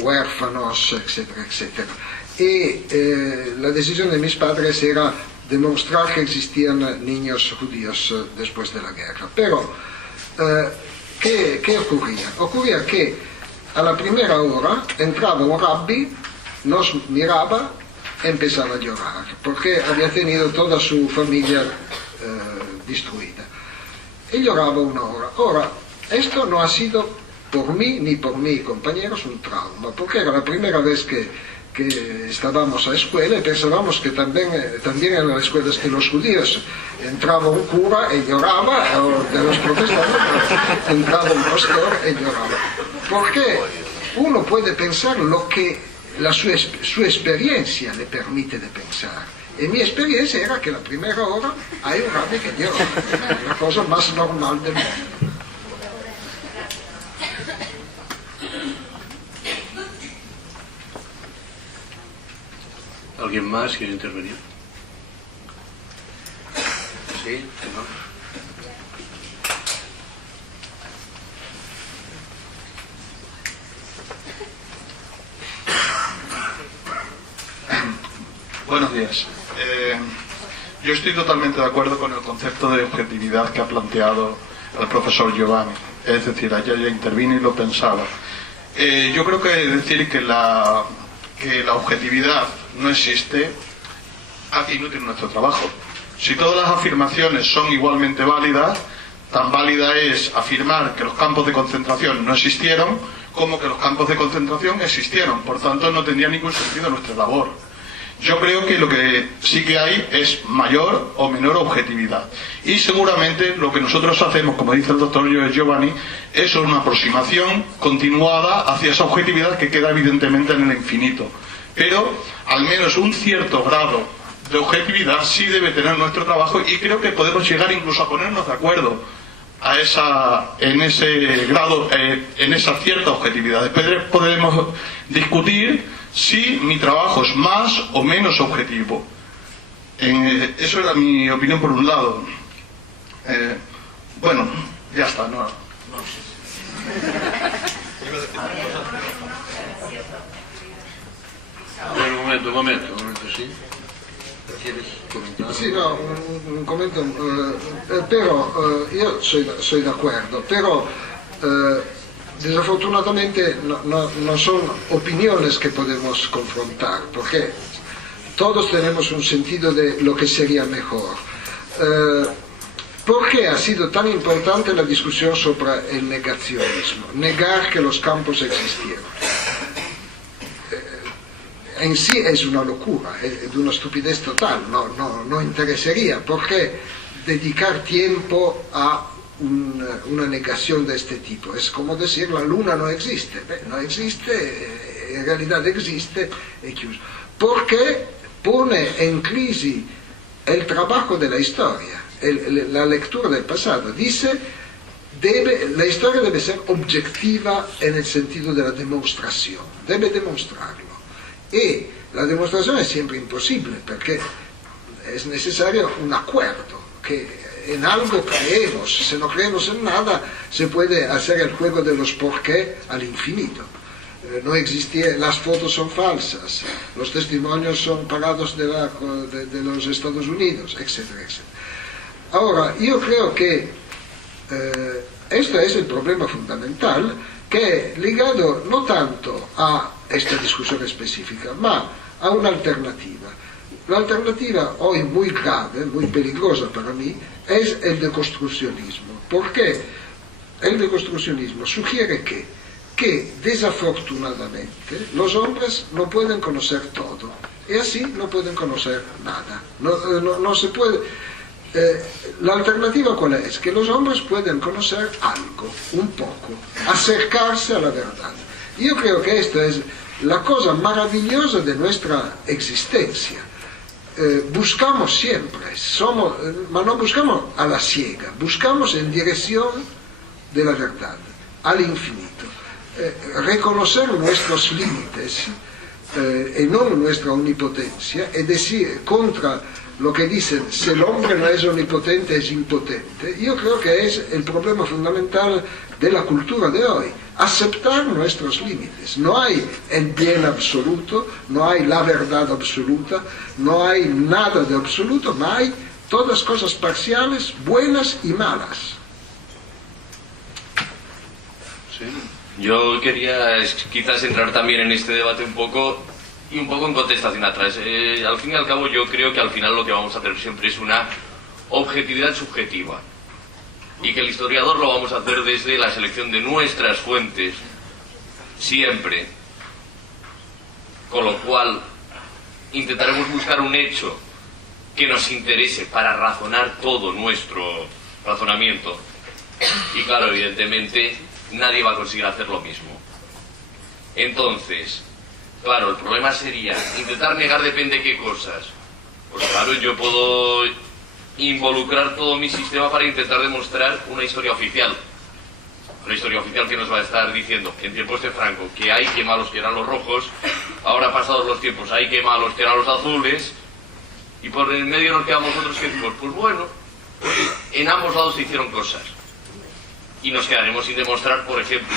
huérfanos, etcétera, etcétera. Y la decisión de mis padres era demostrar que existían niños judíos después de la guerra. Pero, ¿qué ocurría? Ocurría que a la primera hora entraba un rabbi, nos miraba y empezaba a llorar, porque había tenido toda su familia destruida. Y lloraba una hora. Ahora, esto no ha sido por mí ni por mis compañeros un trauma, porque era la primera vez que estábamos a escuela y pensábamos que también en las escuelas que los judíos entraba un cura y lloraba, o de los protestantes entraba un pastor y lloraba. Porque uno puede pensar lo que su experiencia le permite de pensar. Y mi experiencia era que la primera hora hay un rabbi que llora, la cosa más normal del mundo. ¿Alguien más quiere intervenir? Sí, no. Buenos días. Yo estoy totalmente de acuerdo con el concepto de objetividad que ha planteado el profesor Giovanni. Es decir, ayer ya intervino y lo pensaba. Yo creo que decir que la objetividad no existe hace inútil nuestro trabajo. Si todas las afirmaciones son igualmente válidas, tan válida es afirmar que los campos de concentración no existieron como que los campos de concentración existieron. Por tanto, no tendría ningún sentido nuestra labor. Yo creo que lo que sí que hay es mayor o menor objetividad. Y seguramente lo que nosotros hacemos, como dice el doctor Giovanni, es una aproximación continuada hacia esa objetividad que queda evidentemente en el infinito. Pero al menos un cierto grado de objetividad sí debe tener nuestro trabajo, y creo que podemos llegar incluso a ponernos de acuerdo en ese grado, en esa cierta objetividad. Después podremos discutir si mi trabajo es más o menos objetivo. Eso era mi opinión por un lado. Bueno, ya está, no. Bueno, un momento, sí. Sì, no, un commento, però io sono d'accordo, però desafortunadamente no son opiniones que podemos confrontar, porque todos tenemos un sentido de lo que sería mejor. ¿Por qué ha sido tan importante la discusión sobre el negacionismo? Negar que los campos existieron. En sí es una locura, es una estupidez total, no interesaría. ¿Por qué dedicar tiempo a una negación de este tipo? Es como decir la luna no existe. No existe, en realidad existe, è chiuso. Porque pone en crisis el trabajo de la historia, la lectura del pasado. Dice, la historia debe ser objetiva en el sentido de la demostración, debe demostrarlo. Y la demostración es siempre imposible, porque es necesario un acuerdo, que en algo creemos. Si no creemos en nada, se puede hacer el juego de los por qué al infinito. No existía, las fotos son falsas, los testimonios son pagados de los Estados Unidos, etcétera, etcétera. Ahora, yo creo que este es el problema fundamental, que es ligado no tanto a esta discusión específica, ma a una alternativa. La alternativa hoy muy grave, muy peligrosa para mí, es el deconstruccionismo. ¿Por qué? El deconstruccionismo sugiere que desafortunadamente los hombres no pueden conocer todo, y así no pueden conocer nada. No se puede. La alternativa cuál es? Que los hombres pueden conocer algo, un poco, acercarse a la verdad. Yo creo que esto es la cosa maravillosa de nuestra existencia. Buscamos siempre, pero no buscamos a la ciega, buscamos en dirección de la verdad, al infinito. Reconocer nuestros límites y no nuestra omnipotencia, es decir, contra lo que dicen, si el hombre no es omnipotente, es impotente. Yo creo que es el problema fundamental de la cultura de hoy. Aceptar nuestros límites. No hay el bien absoluto, no hay la verdad absoluta, no hay nada de absoluto, no hay todas cosas parciales, buenas y malas. Sí. Yo quería quizás entrar también en este debate un poco en contestación atrás. Al fin y al cabo, yo creo que al final lo que vamos a hacer siempre es una objetividad subjetiva, y que el historiador lo vamos a hacer desde la selección de nuestras fuentes siempre, con lo cual intentaremos buscar un hecho que nos interese para razonar todo nuestro razonamiento. Y claro, evidentemente nadie va a conseguir hacer lo mismo. Entonces, claro, el problema sería intentar negar depende de qué cosas. Pues claro, yo puedo involucrar todo mi sistema para intentar demostrar una historia oficial. Una historia oficial que nos va a estar diciendo, en tiempos de Franco, que hay que malos que eran los rojos, ahora pasados los tiempos hay que malos que eran los azules, y por el medio nos quedamos nosotros que decimos, pues bueno, pues en ambos lados se hicieron cosas. Y nos quedaremos sin demostrar, por ejemplo,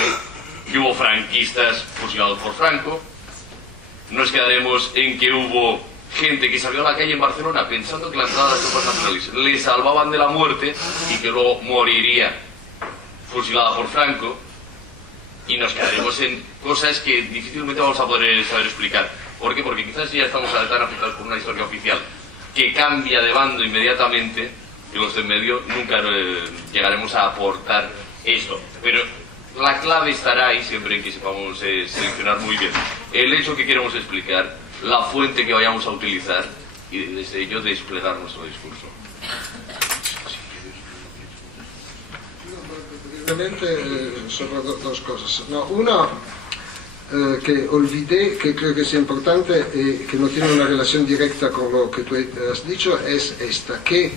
que hubo franquistas fusilados por Franco. Nos quedaremos en que hubo gente que salió a la calle en Barcelona pensando que la entrada de las tropas nacionales le salvaban de la muerte y que luego moriría fusilada por Franco. y nos quedaremos en cosas que difícilmente vamos a poder saber explicar. ¿Por qué? Porque quizás ya estamos tan afectados por una historia oficial que cambia de bando inmediatamente, y los de en medio nunca llegaremos a aportar esto. Pero la clave estará ahí siempre en que sepamos seleccionar muy bien el hecho que queremos explicar, la fuente que vayamos a utilizar y desde ello desplegar nuestro discurso. Sobre dos cosas. No, una que olvidé, que creo que es importante y que no tiene una relación directa con lo que tú has dicho, es esta, que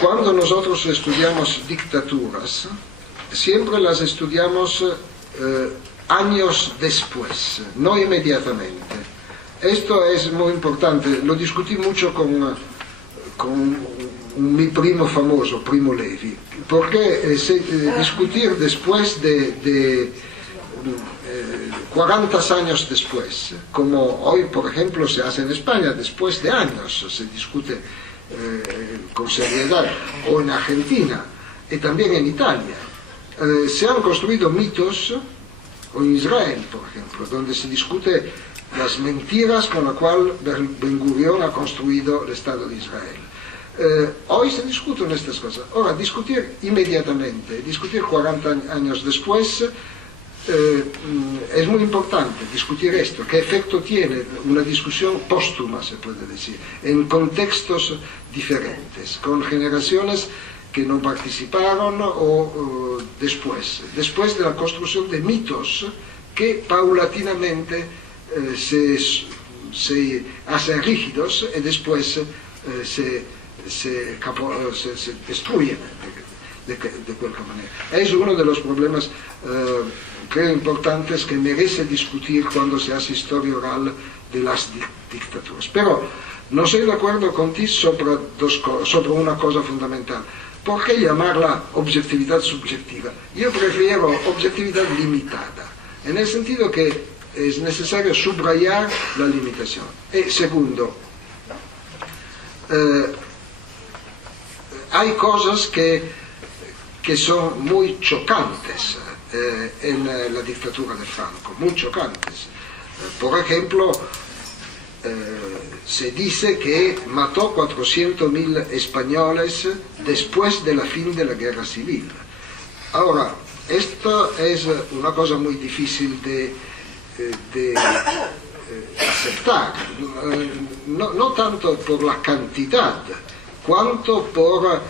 cuando nosotros estudiamos dictaduras, siempre las estudiamos años después, no inmediatamente. Esto es muy importante, lo discutí mucho con mi primo famoso, Primo Levi, porque discutir después de 40 años después, como hoy por ejemplo se hace en España, después de años se discute con seriedad, o en Argentina y también en Italia, se han construido mitos, o en Israel por ejemplo, donde se discute las mentiras con las cuales Ben Gurión ha construido el Estado de Israel. Hoy se discuten estas cosas. Ahora, discutir inmediatamente, discutir 40 años después, es muy importante discutir esto, qué efecto tiene una discusión póstuma, se puede decir, en contextos diferentes, con generaciones que no participaron o después de la construcción de mitos que paulatinamente se hacen rígidos y después se destruyen de cualquier manera. Es uno de los problemas creo importantes que merece discutir cuando se hace historia oral de las dictaduras. Pero no estoy de acuerdo contigo sobre una cosa fundamental. ¿Por qué llamarla objetividad subjetiva? Yo prefiero objetividad limitada, en el sentido que es necesario subrayar la limitación. Y segundo, hay cosas que son muy chocantes en la dictadura de Franco, muy chocantes. Por ejemplo, se dice que mató 400.000 españoles después de la fin de la guerra civil. Ahora, esto es una cosa muy difícil de aceptar, no tanto por la cantidad, cuanto por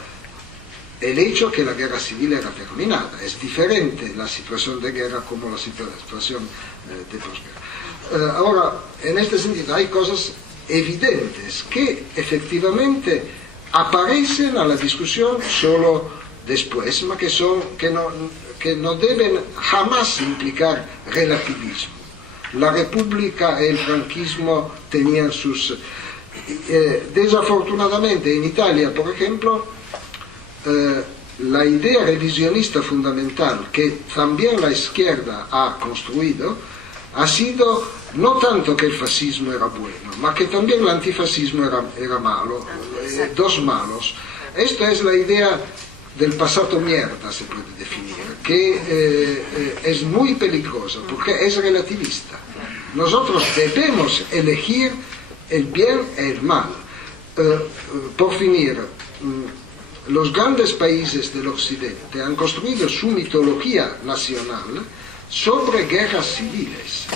el hecho que la guerra civil era terminada. Es diferente la situación de guerra como la situación de posguerra. Ahora, en este sentido, hay cosas evidentes que efectivamente aparecen a la discusión solo después, pero que no deben jamás implicar relativismo. La República y el franquismo tenían sus... desafortunadamente en Italia, por ejemplo, la idea revisionista fundamental que también la izquierda ha construido ha sido no tanto que el fascismo era bueno, ma que también el antifascismo era malo, dos malos. Esta es la idea del pasado mierda, se puede definir, que es muy peligrosa porque es relativista. Nosotros debemos elegir el bien y el mal. Por finir, los grandes países del occidente han construido su mitología nacional sobre guerras civiles.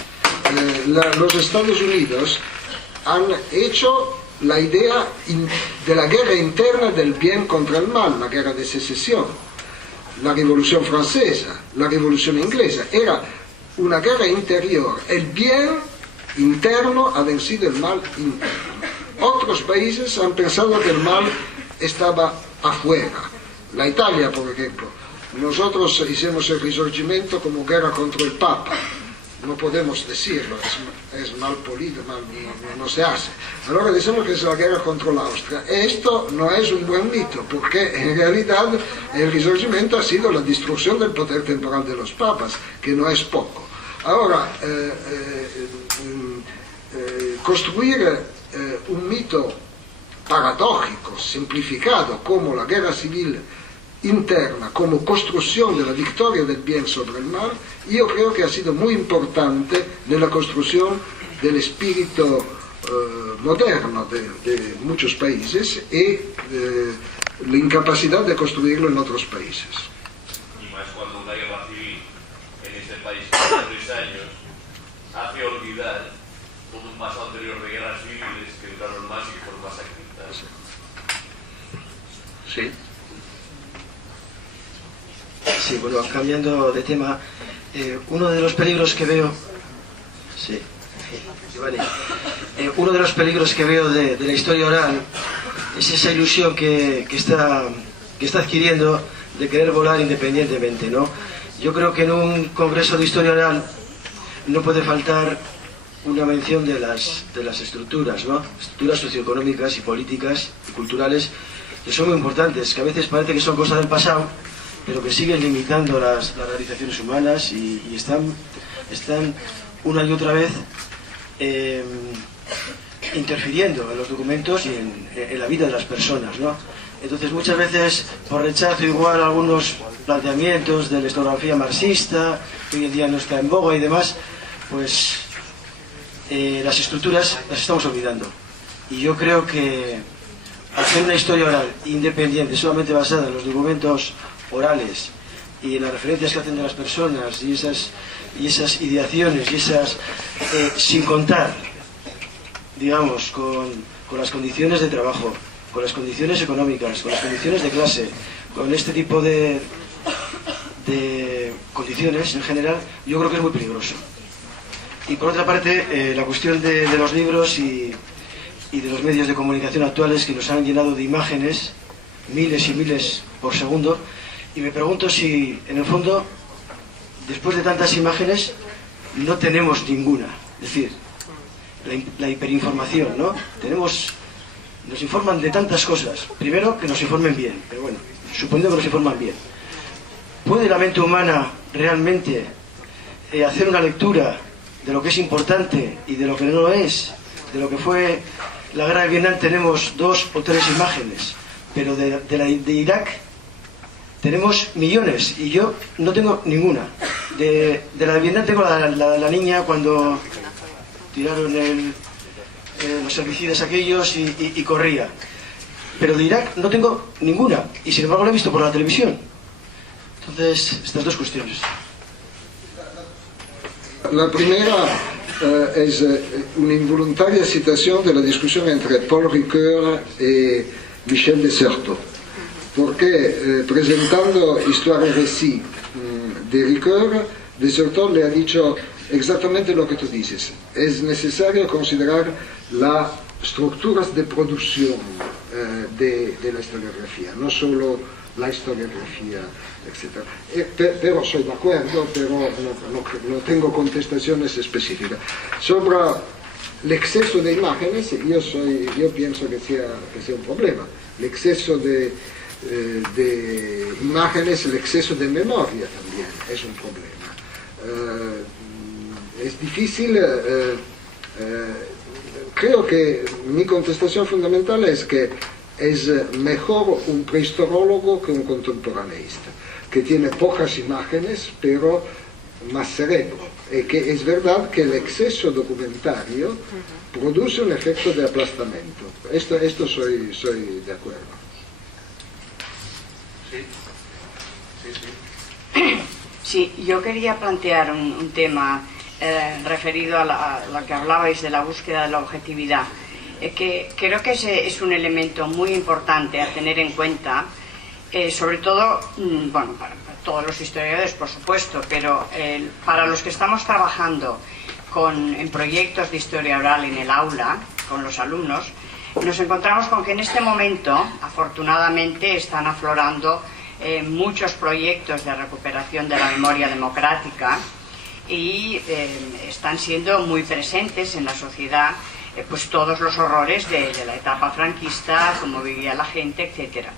Los Estados Unidos han hecho la idea de la guerra interna del bien contra el mal, la guerra de secesión. La Revolución Francesa, la Revolución Inglesa, era una guerra interior. El bien interno ha vencido el mal interno. Otros países han pensado que el mal estaba afuera. La Italia, por ejemplo. Nosotros hicimos el Risorgimento como guerra contra el Papa. No podemos decirlo, es mal polido, no se hace. Ahora decimos que es la guerra contra la Austria. Esto no es un buen mito, porque en realidad el Risorgimento ha sido la destrucción del poder temporal de los papas, que no es poco. Ahora, construir un mito paradójico, simplificado, como la guerra civil interna como construcción de la victoria del bien sobre el mal, yo creo que ha sido muy importante en la construcción del espíritu moderno de muchos países y la incapacidad de construirlo en otros países. Y más cuando una guerra civil en este país cada 3 años hace olvidar todo un pasado anterior de guerras civiles que duraron más y que fueron más sangrientas. Sí. Sí, bueno, cambiando de tema, uno de los peligros que veo... Sí, vale. Uno de los peligros que veo de la historia oral es esa ilusión que está adquiriendo de querer volar independientemente, ¿no? Yo creo que en un congreso de historia oral no puede faltar una mención de las estructuras, ¿no? Estructuras socioeconómicas y políticas y culturales que son muy importantes, que a veces parece que son cosas del pasado, pero que siguen limitando las realizaciones humanas y están una y otra vez interfiriendo en los documentos y en la vida de las personas, ¿no? Entonces muchas veces por rechazo igual algunos planteamientos de la historiografía marxista, que hoy en día no está en boga y demás, pues las estructuras las estamos olvidando. Y yo creo que hacer una historia oral independiente, solamente basada en los documentos orales y en las referencias que hacen de las personas y esas ideaciones y esas sin contar, digamos, con las condiciones de trabajo, con las condiciones económicas, con las condiciones de clase, con este tipo de condiciones en general, yo creo que es muy peligroso. Y por otra parte, la cuestión de los libros y de los medios de comunicación actuales, que nos han llenado de imágenes, miles y miles por segundo, y me pregunto si, en el fondo, después de tantas imágenes, no tenemos ninguna. Es decir, la hiperinformación, ¿no? Nos informan de tantas cosas. Primero, que nos informen bien, pero bueno, suponiendo que nos informan bien. ¿Puede la mente humana realmente hacer una lectura de lo que es importante y de lo que no lo es? De lo que fue la guerra de Vietnam tenemos 2 o 3 imágenes, pero de Irak tenemos millones y yo no tengo ninguna. De la de Vietnam tengo la niña cuando tiraron los herbicidas aquellos y corría. Pero de Irak no tengo ninguna y sin embargo la he visto por la televisión. Entonces, estas 2 cuestiones. La primera es una involuntaria citación de la discusión entre Paul Ricoeur y Michel Desserteaux, porque presentando Histoire et Récit de Ricoeur, Desserteaux le ha dicho exactamente lo que tú dices. Es necesario considerar las estructuras de producción de la historiografía, no solo la historiografía, etc. Pero soy de acuerdo, pero no tengo contestaciones específicas. Sobre el exceso de imágenes, yo pienso que sea un problema. El exceso de imágenes, el exceso de memoria también es un problema. Es difícil, creo que mi contestación fundamental es que es mejor un prehistorólogo que un contemporaneista, que tiene pocas imágenes pero más cerebro, y que es verdad que el exceso documentario produce un efecto de aplastamiento. Esto soy de acuerdo. Sí, yo quería plantear un tema referido a lo que hablabais de la búsqueda de la objetividad, que creo que es un elemento muy importante a tener en cuenta, sobre todo, bueno, para todos los historiadores, por supuesto, pero para los que estamos trabajando en proyectos de historia oral en el aula, con los alumnos, nos encontramos con que en este momento, afortunadamente, están aflorando muchos proyectos de recuperación de la memoria democrática y están siendo muy presentes en la sociedad, pues todos los horrores de la etapa franquista, cómo vivía la gente, etcétera.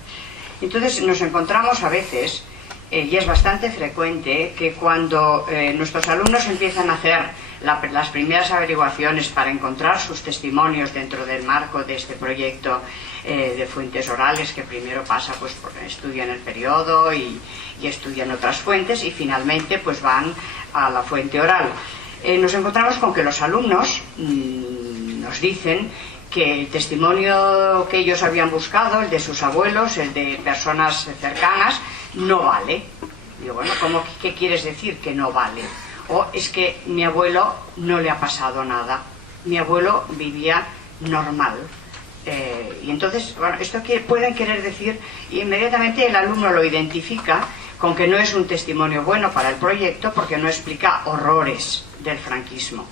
Entonces nos encontramos a veces, y es bastante frecuente, que cuando nuestros alumnos empiezan a hacer las primeras averiguaciones para encontrar sus testimonios dentro del marco de este proyecto de fuentes orales, que primero pasa, pues estudian el periodo y estudian otras fuentes, y finalmente pues van a la fuente oral. Nos encontramos con que los alumnos nos dicen que el testimonio que ellos habían buscado, el de sus abuelos, el de personas cercanas, no vale. Digo, bueno, ¿qué quieres decir que no vale? O es que mi abuelo no le ha pasado nada, mi abuelo vivía normal. Y entonces, bueno, esto pueden querer decir, y inmediatamente el alumno lo identifica con que no es un testimonio bueno para el proyecto, porque no explica horrores del franquismo.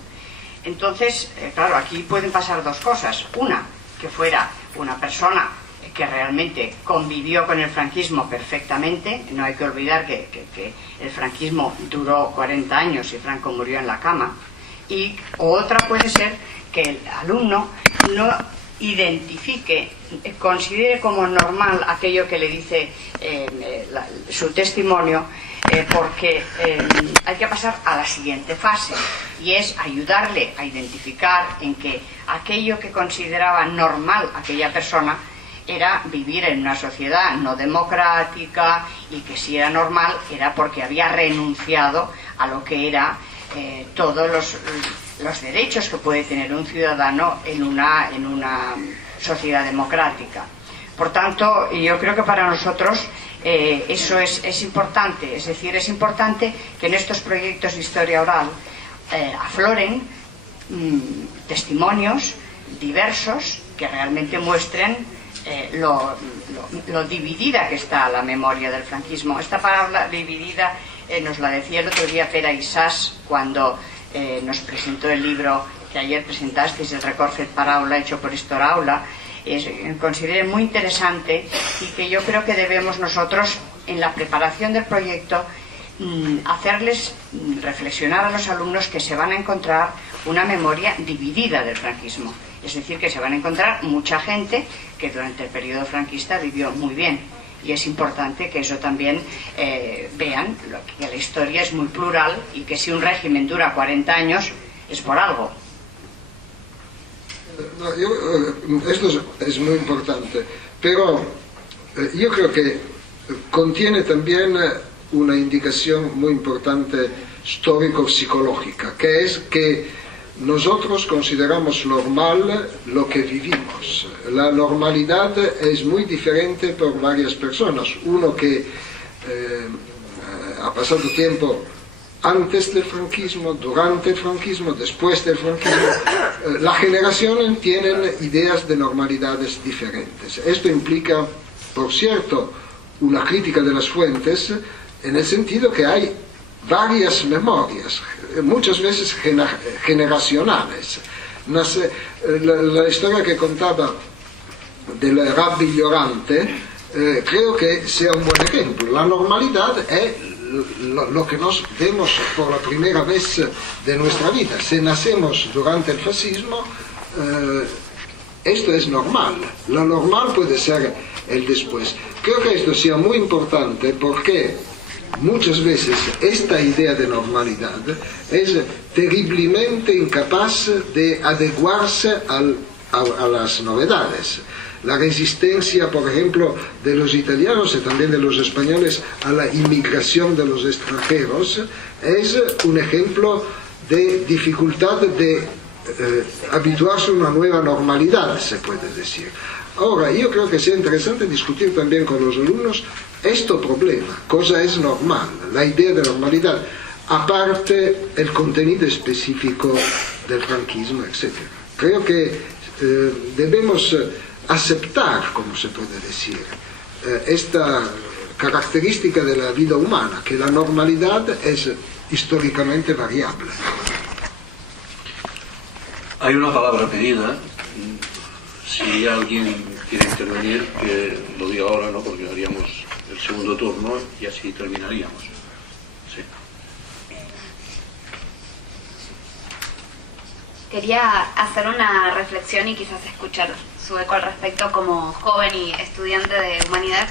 Entonces, claro, aquí pueden pasar dos cosas. Una, que fuera una persona que realmente convivió con el franquismo perfectamente. No hay que olvidar que el franquismo duró 40 años y Franco murió en la cama. Y otra puede ser que el alumno no identifique, considere como normal aquello que le dice su testimonio, porque hay que pasar a la siguiente fase, y es ayudarle a identificar en que aquello que consideraba normal aquella persona era vivir en una sociedad no democrática, y que si era normal era porque había renunciado a lo que era todos los derechos que puede tener un ciudadano en una sociedad democrática. Por tanto, yo creo que para nosotros eso es importante. Es decir, es importante que en estos proyectos de historia oral afloren testimonios diversos que realmente muestren lo dividida que está la memoria del franquismo. Esta palabra dividida nos la decía el otro día Pere Isás cuando nos presentó el libro que ayer presentasteis, el Records Paraula, hecho por Héctor Aula. Considero muy interesante, y que yo creo que debemos nosotros, en la preparación del proyecto, hacerles reflexionar a los alumnos que se van a encontrar una memoria dividida del franquismo. Es decir, que se van a encontrar mucha gente que durante el periodo franquista vivió muy bien. Y es importante que eso también vean, que la historia es muy plural, y que si un régimen dura 40 años es por algo. Esto es muy importante, pero yo creo que contiene también una indicación muy importante histórico-psicológica, que es que nosotros consideramos normal lo que vivimos. La normalidad es muy diferente por varias personas. Uno que ha pasado tiempo antes del franquismo, durante el franquismo, después del franquismo, las generaciones tienen ideas de normalidades diferentes. Esto implica, por cierto, una crítica de las fuentes, en el sentido que hay varias memorias, muchas veces generacionales. La historia que contaba del Rabbi Llorante creo que sea un buen ejemplo. La normalidad es lo que nos vemos por la primera vez de nuestra vida. Si nacemos durante el fascismo, esto es normal. Lo normal puede ser el después. Creo que esto sea muy importante porque muchas veces esta idea de normalidad es terriblemente incapaz de adecuarse a las novedades. La resistencia, por ejemplo, de los italianos y también de los españoles a la inmigración de los extranjeros es un ejemplo de dificultad de habituarse a una nueva normalidad, se puede decir. Ahora, yo creo que sea interesante discutir también con los alumnos este problema, cosa es normal, la idea de normalidad, aparte el contenido específico del franquismo, etc. Creo que debemos aceptar, como se puede decir, esta característica de la vida humana, que la normalidad es históricamente variable. Hay una palabra pedida. Si alguien quiere intervenir, que lo diga ahora, ¿no? Porque haríamos el segundo turno y así terminaríamos. Sí. Quería hacer una reflexión y quizás escuchar su eco al respecto como joven y estudiante de humanidades,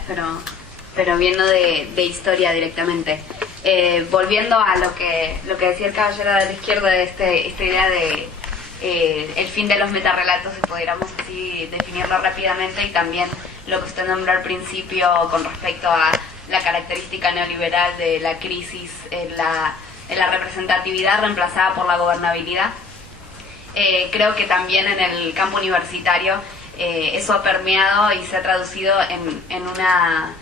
pero viendo de historia directamente. volviendo a lo que decía el caballero de la izquierda, de esta idea de el fin de los metarrelatos, si pudiéramos así definirlo rápidamente, y también lo que usted nombró al principio con respecto a la característica neoliberal de la crisis en la representatividad reemplazada por la gobernabilidad. Creo que también en el campo universitario eso ha permeado y se ha traducido en una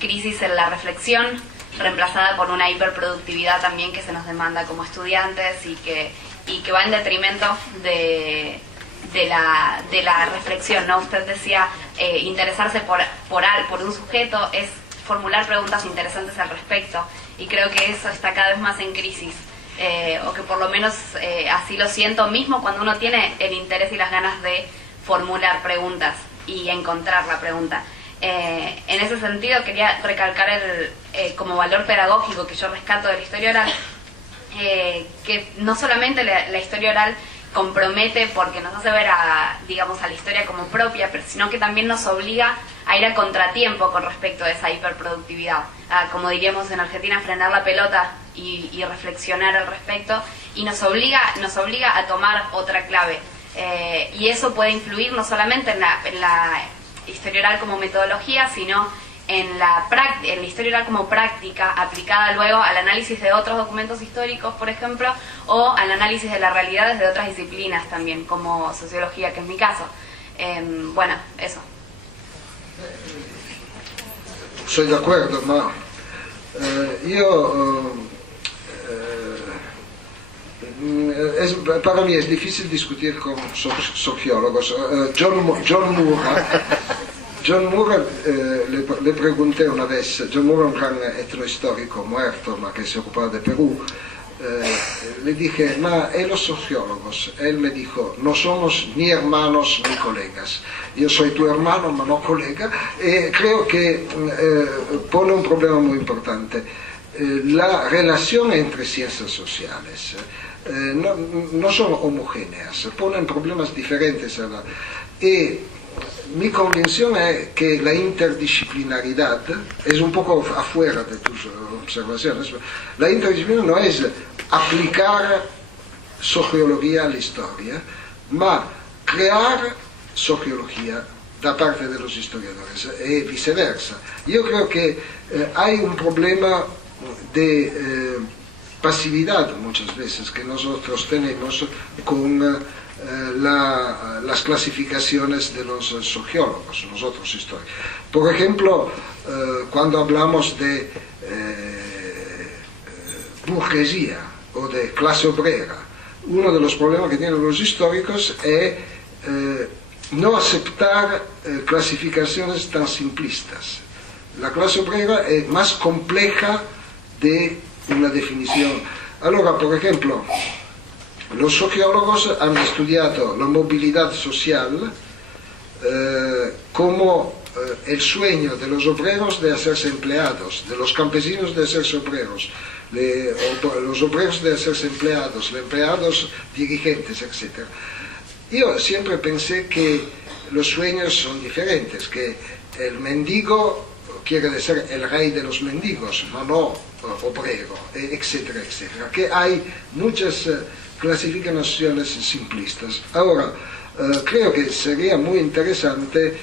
crisis en la reflexión, reemplazada por una hiperproductividad también que se nos demanda como estudiantes y que va en detrimento de la reflexión, ¿no? Usted decía, interesarse por un sujeto es formular preguntas interesantes al respecto, y creo que eso está cada vez más en crisis, o que por lo menos así lo siento, mismo cuando uno tiene el interés y las ganas de formular preguntas y encontrar la pregunta. En ese sentido quería recalcar como valor pedagógico que yo rescato de la historia oral, que no solamente la historia oral compromete porque nos hace ver a la historia como propia, pero sino que también nos obliga a ir a contratiempo con respecto a esa hiperproductividad, como diríamos en Argentina, frenar la pelota y reflexionar al respecto, y nos obliga a tomar otra clave, y eso puede influir no solamente en la historia oral como metodología, sino en la historia oral como práctica aplicada luego al análisis de otros documentos históricos, por ejemplo, o al análisis de la realidad desde otras disciplinas también, como sociología, que es mi caso. Bueno, eso. Soy de acuerdo, ma para mí es difícil discutir con sociólogos. John Moore, le pregunté una vez, John Moore, un gran etnohistórico muerto, ma que se ocupaba de Perú, le dije, ¿y los sociólogos? Él me dijo, no somos ni hermanos ni colegas. Yo soy tu hermano, ma no colega, y creo que pone un problema muy importante. La relación entre ciencias sociales no son homogéneas, ponen problemas diferentes y mi convicción es que la interdisciplinaridad es un poco afuera de tus observaciones. La interdisciplinaridad no es aplicar sociología a la historia, ma crear sociología da parte de los historiadores y viceversa. Yo creo que hay un problema de pasividad muchas veces que nosotros tenemos con las clasificaciones de los sociólogos, nosotros históricos. Por ejemplo, cuando hablamos de burguesía o de clase obrera, uno de los problemas que tienen los históricos es no aceptar clasificaciones tan simplistas. La clase obrera es más compleja de una definición. Allora, por ejemplo, los sociólogos han estudiado la movilidad social como el sueño de los obreros de hacerse empleados, de los campesinos de hacerse obreros, los obreros de hacerse empleados, los empleados dirigentes, etc. Yo siempre pensé que los sueños son diferentes, que el mendigo quiere decir el rey de los mendigos, no obrero, etcétera, etcétera. Que hay muchas clasificaciones simplistas. Ahora, creo que sería muy interesante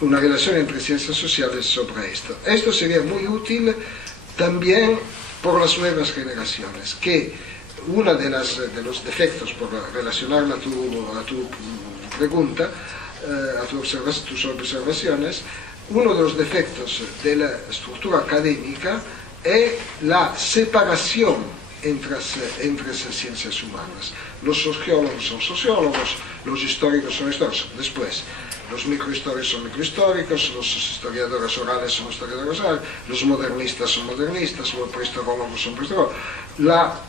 una relación entre ciencias sociales sobre esto. Esto sería muy útil también por las nuevas generaciones, que uno de los defectos, por relacionarla a tu pregunta, a tus observaciones, uno de los defectos de la estructura académica es la separación entre esas ciencias humanas. Los sociólogos son sociólogos, los históricos son históricos. Después, los microhistóricos son microhistóricos, los historiadores orales son historiadores orales, los modernistas son modernistas, los prehistorólogos son prehistorólogos. La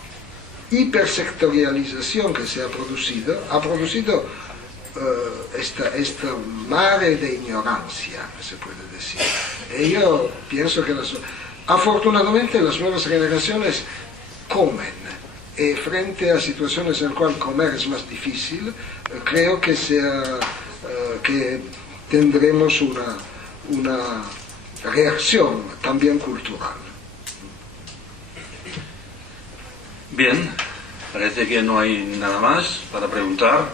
hipersectorialización que se ha producido esta mare de ignorancia, se puede decir. Y yo pienso que afortunadamente las nuevas generaciones comen, y frente a situaciones en las cuales comer es más difícil, creo que tendremos una reacción también cultural. Bien, parece que no hay nada más para preguntar.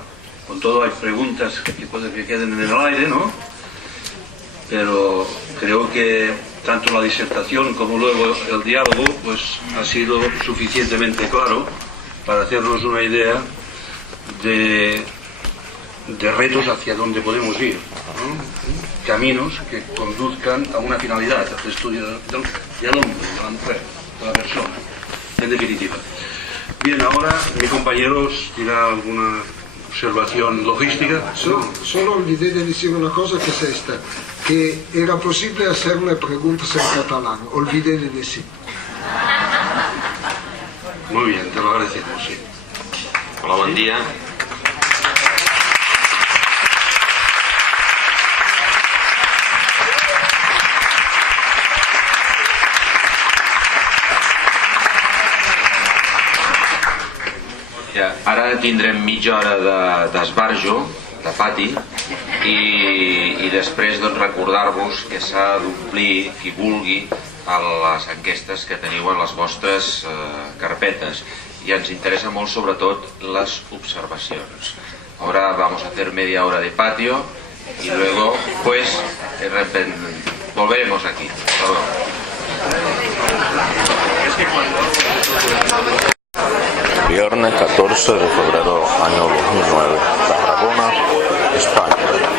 Con todo hay preguntas que puede que queden en el aire, ¿no? Pero creo que tanto la disertación como luego el diálogo pues ha sido suficientemente claro para hacernos una idea de retos hacia donde podemos ir, ¿no? Caminos que conduzcan a una finalidad, al estudio del hombre, de la mujer, de la persona, en definitiva. Bien, ahora mi compañero dirá alguna observación logística. Solo olvidé de decir una cosa, que es esta, que era posible hacerme preguntas en catalán, olvidé de decir. Muy bien, te lo agradecemos, sí. Hola, buen día. Ara tindrem mitja hora d'esbarjo, de pati, i després doncs, recordar-vos que s'ha d'omplir, qui vulgui, a les enquestes que teniu en les vostres carpetes. I ens interessa molt, sobretot, les observacions. Ahora vamos a hacer media hora de patio y luego, pues, volveremos aquí. Viernes 14 de febrero, año 2009, Tarragona, España.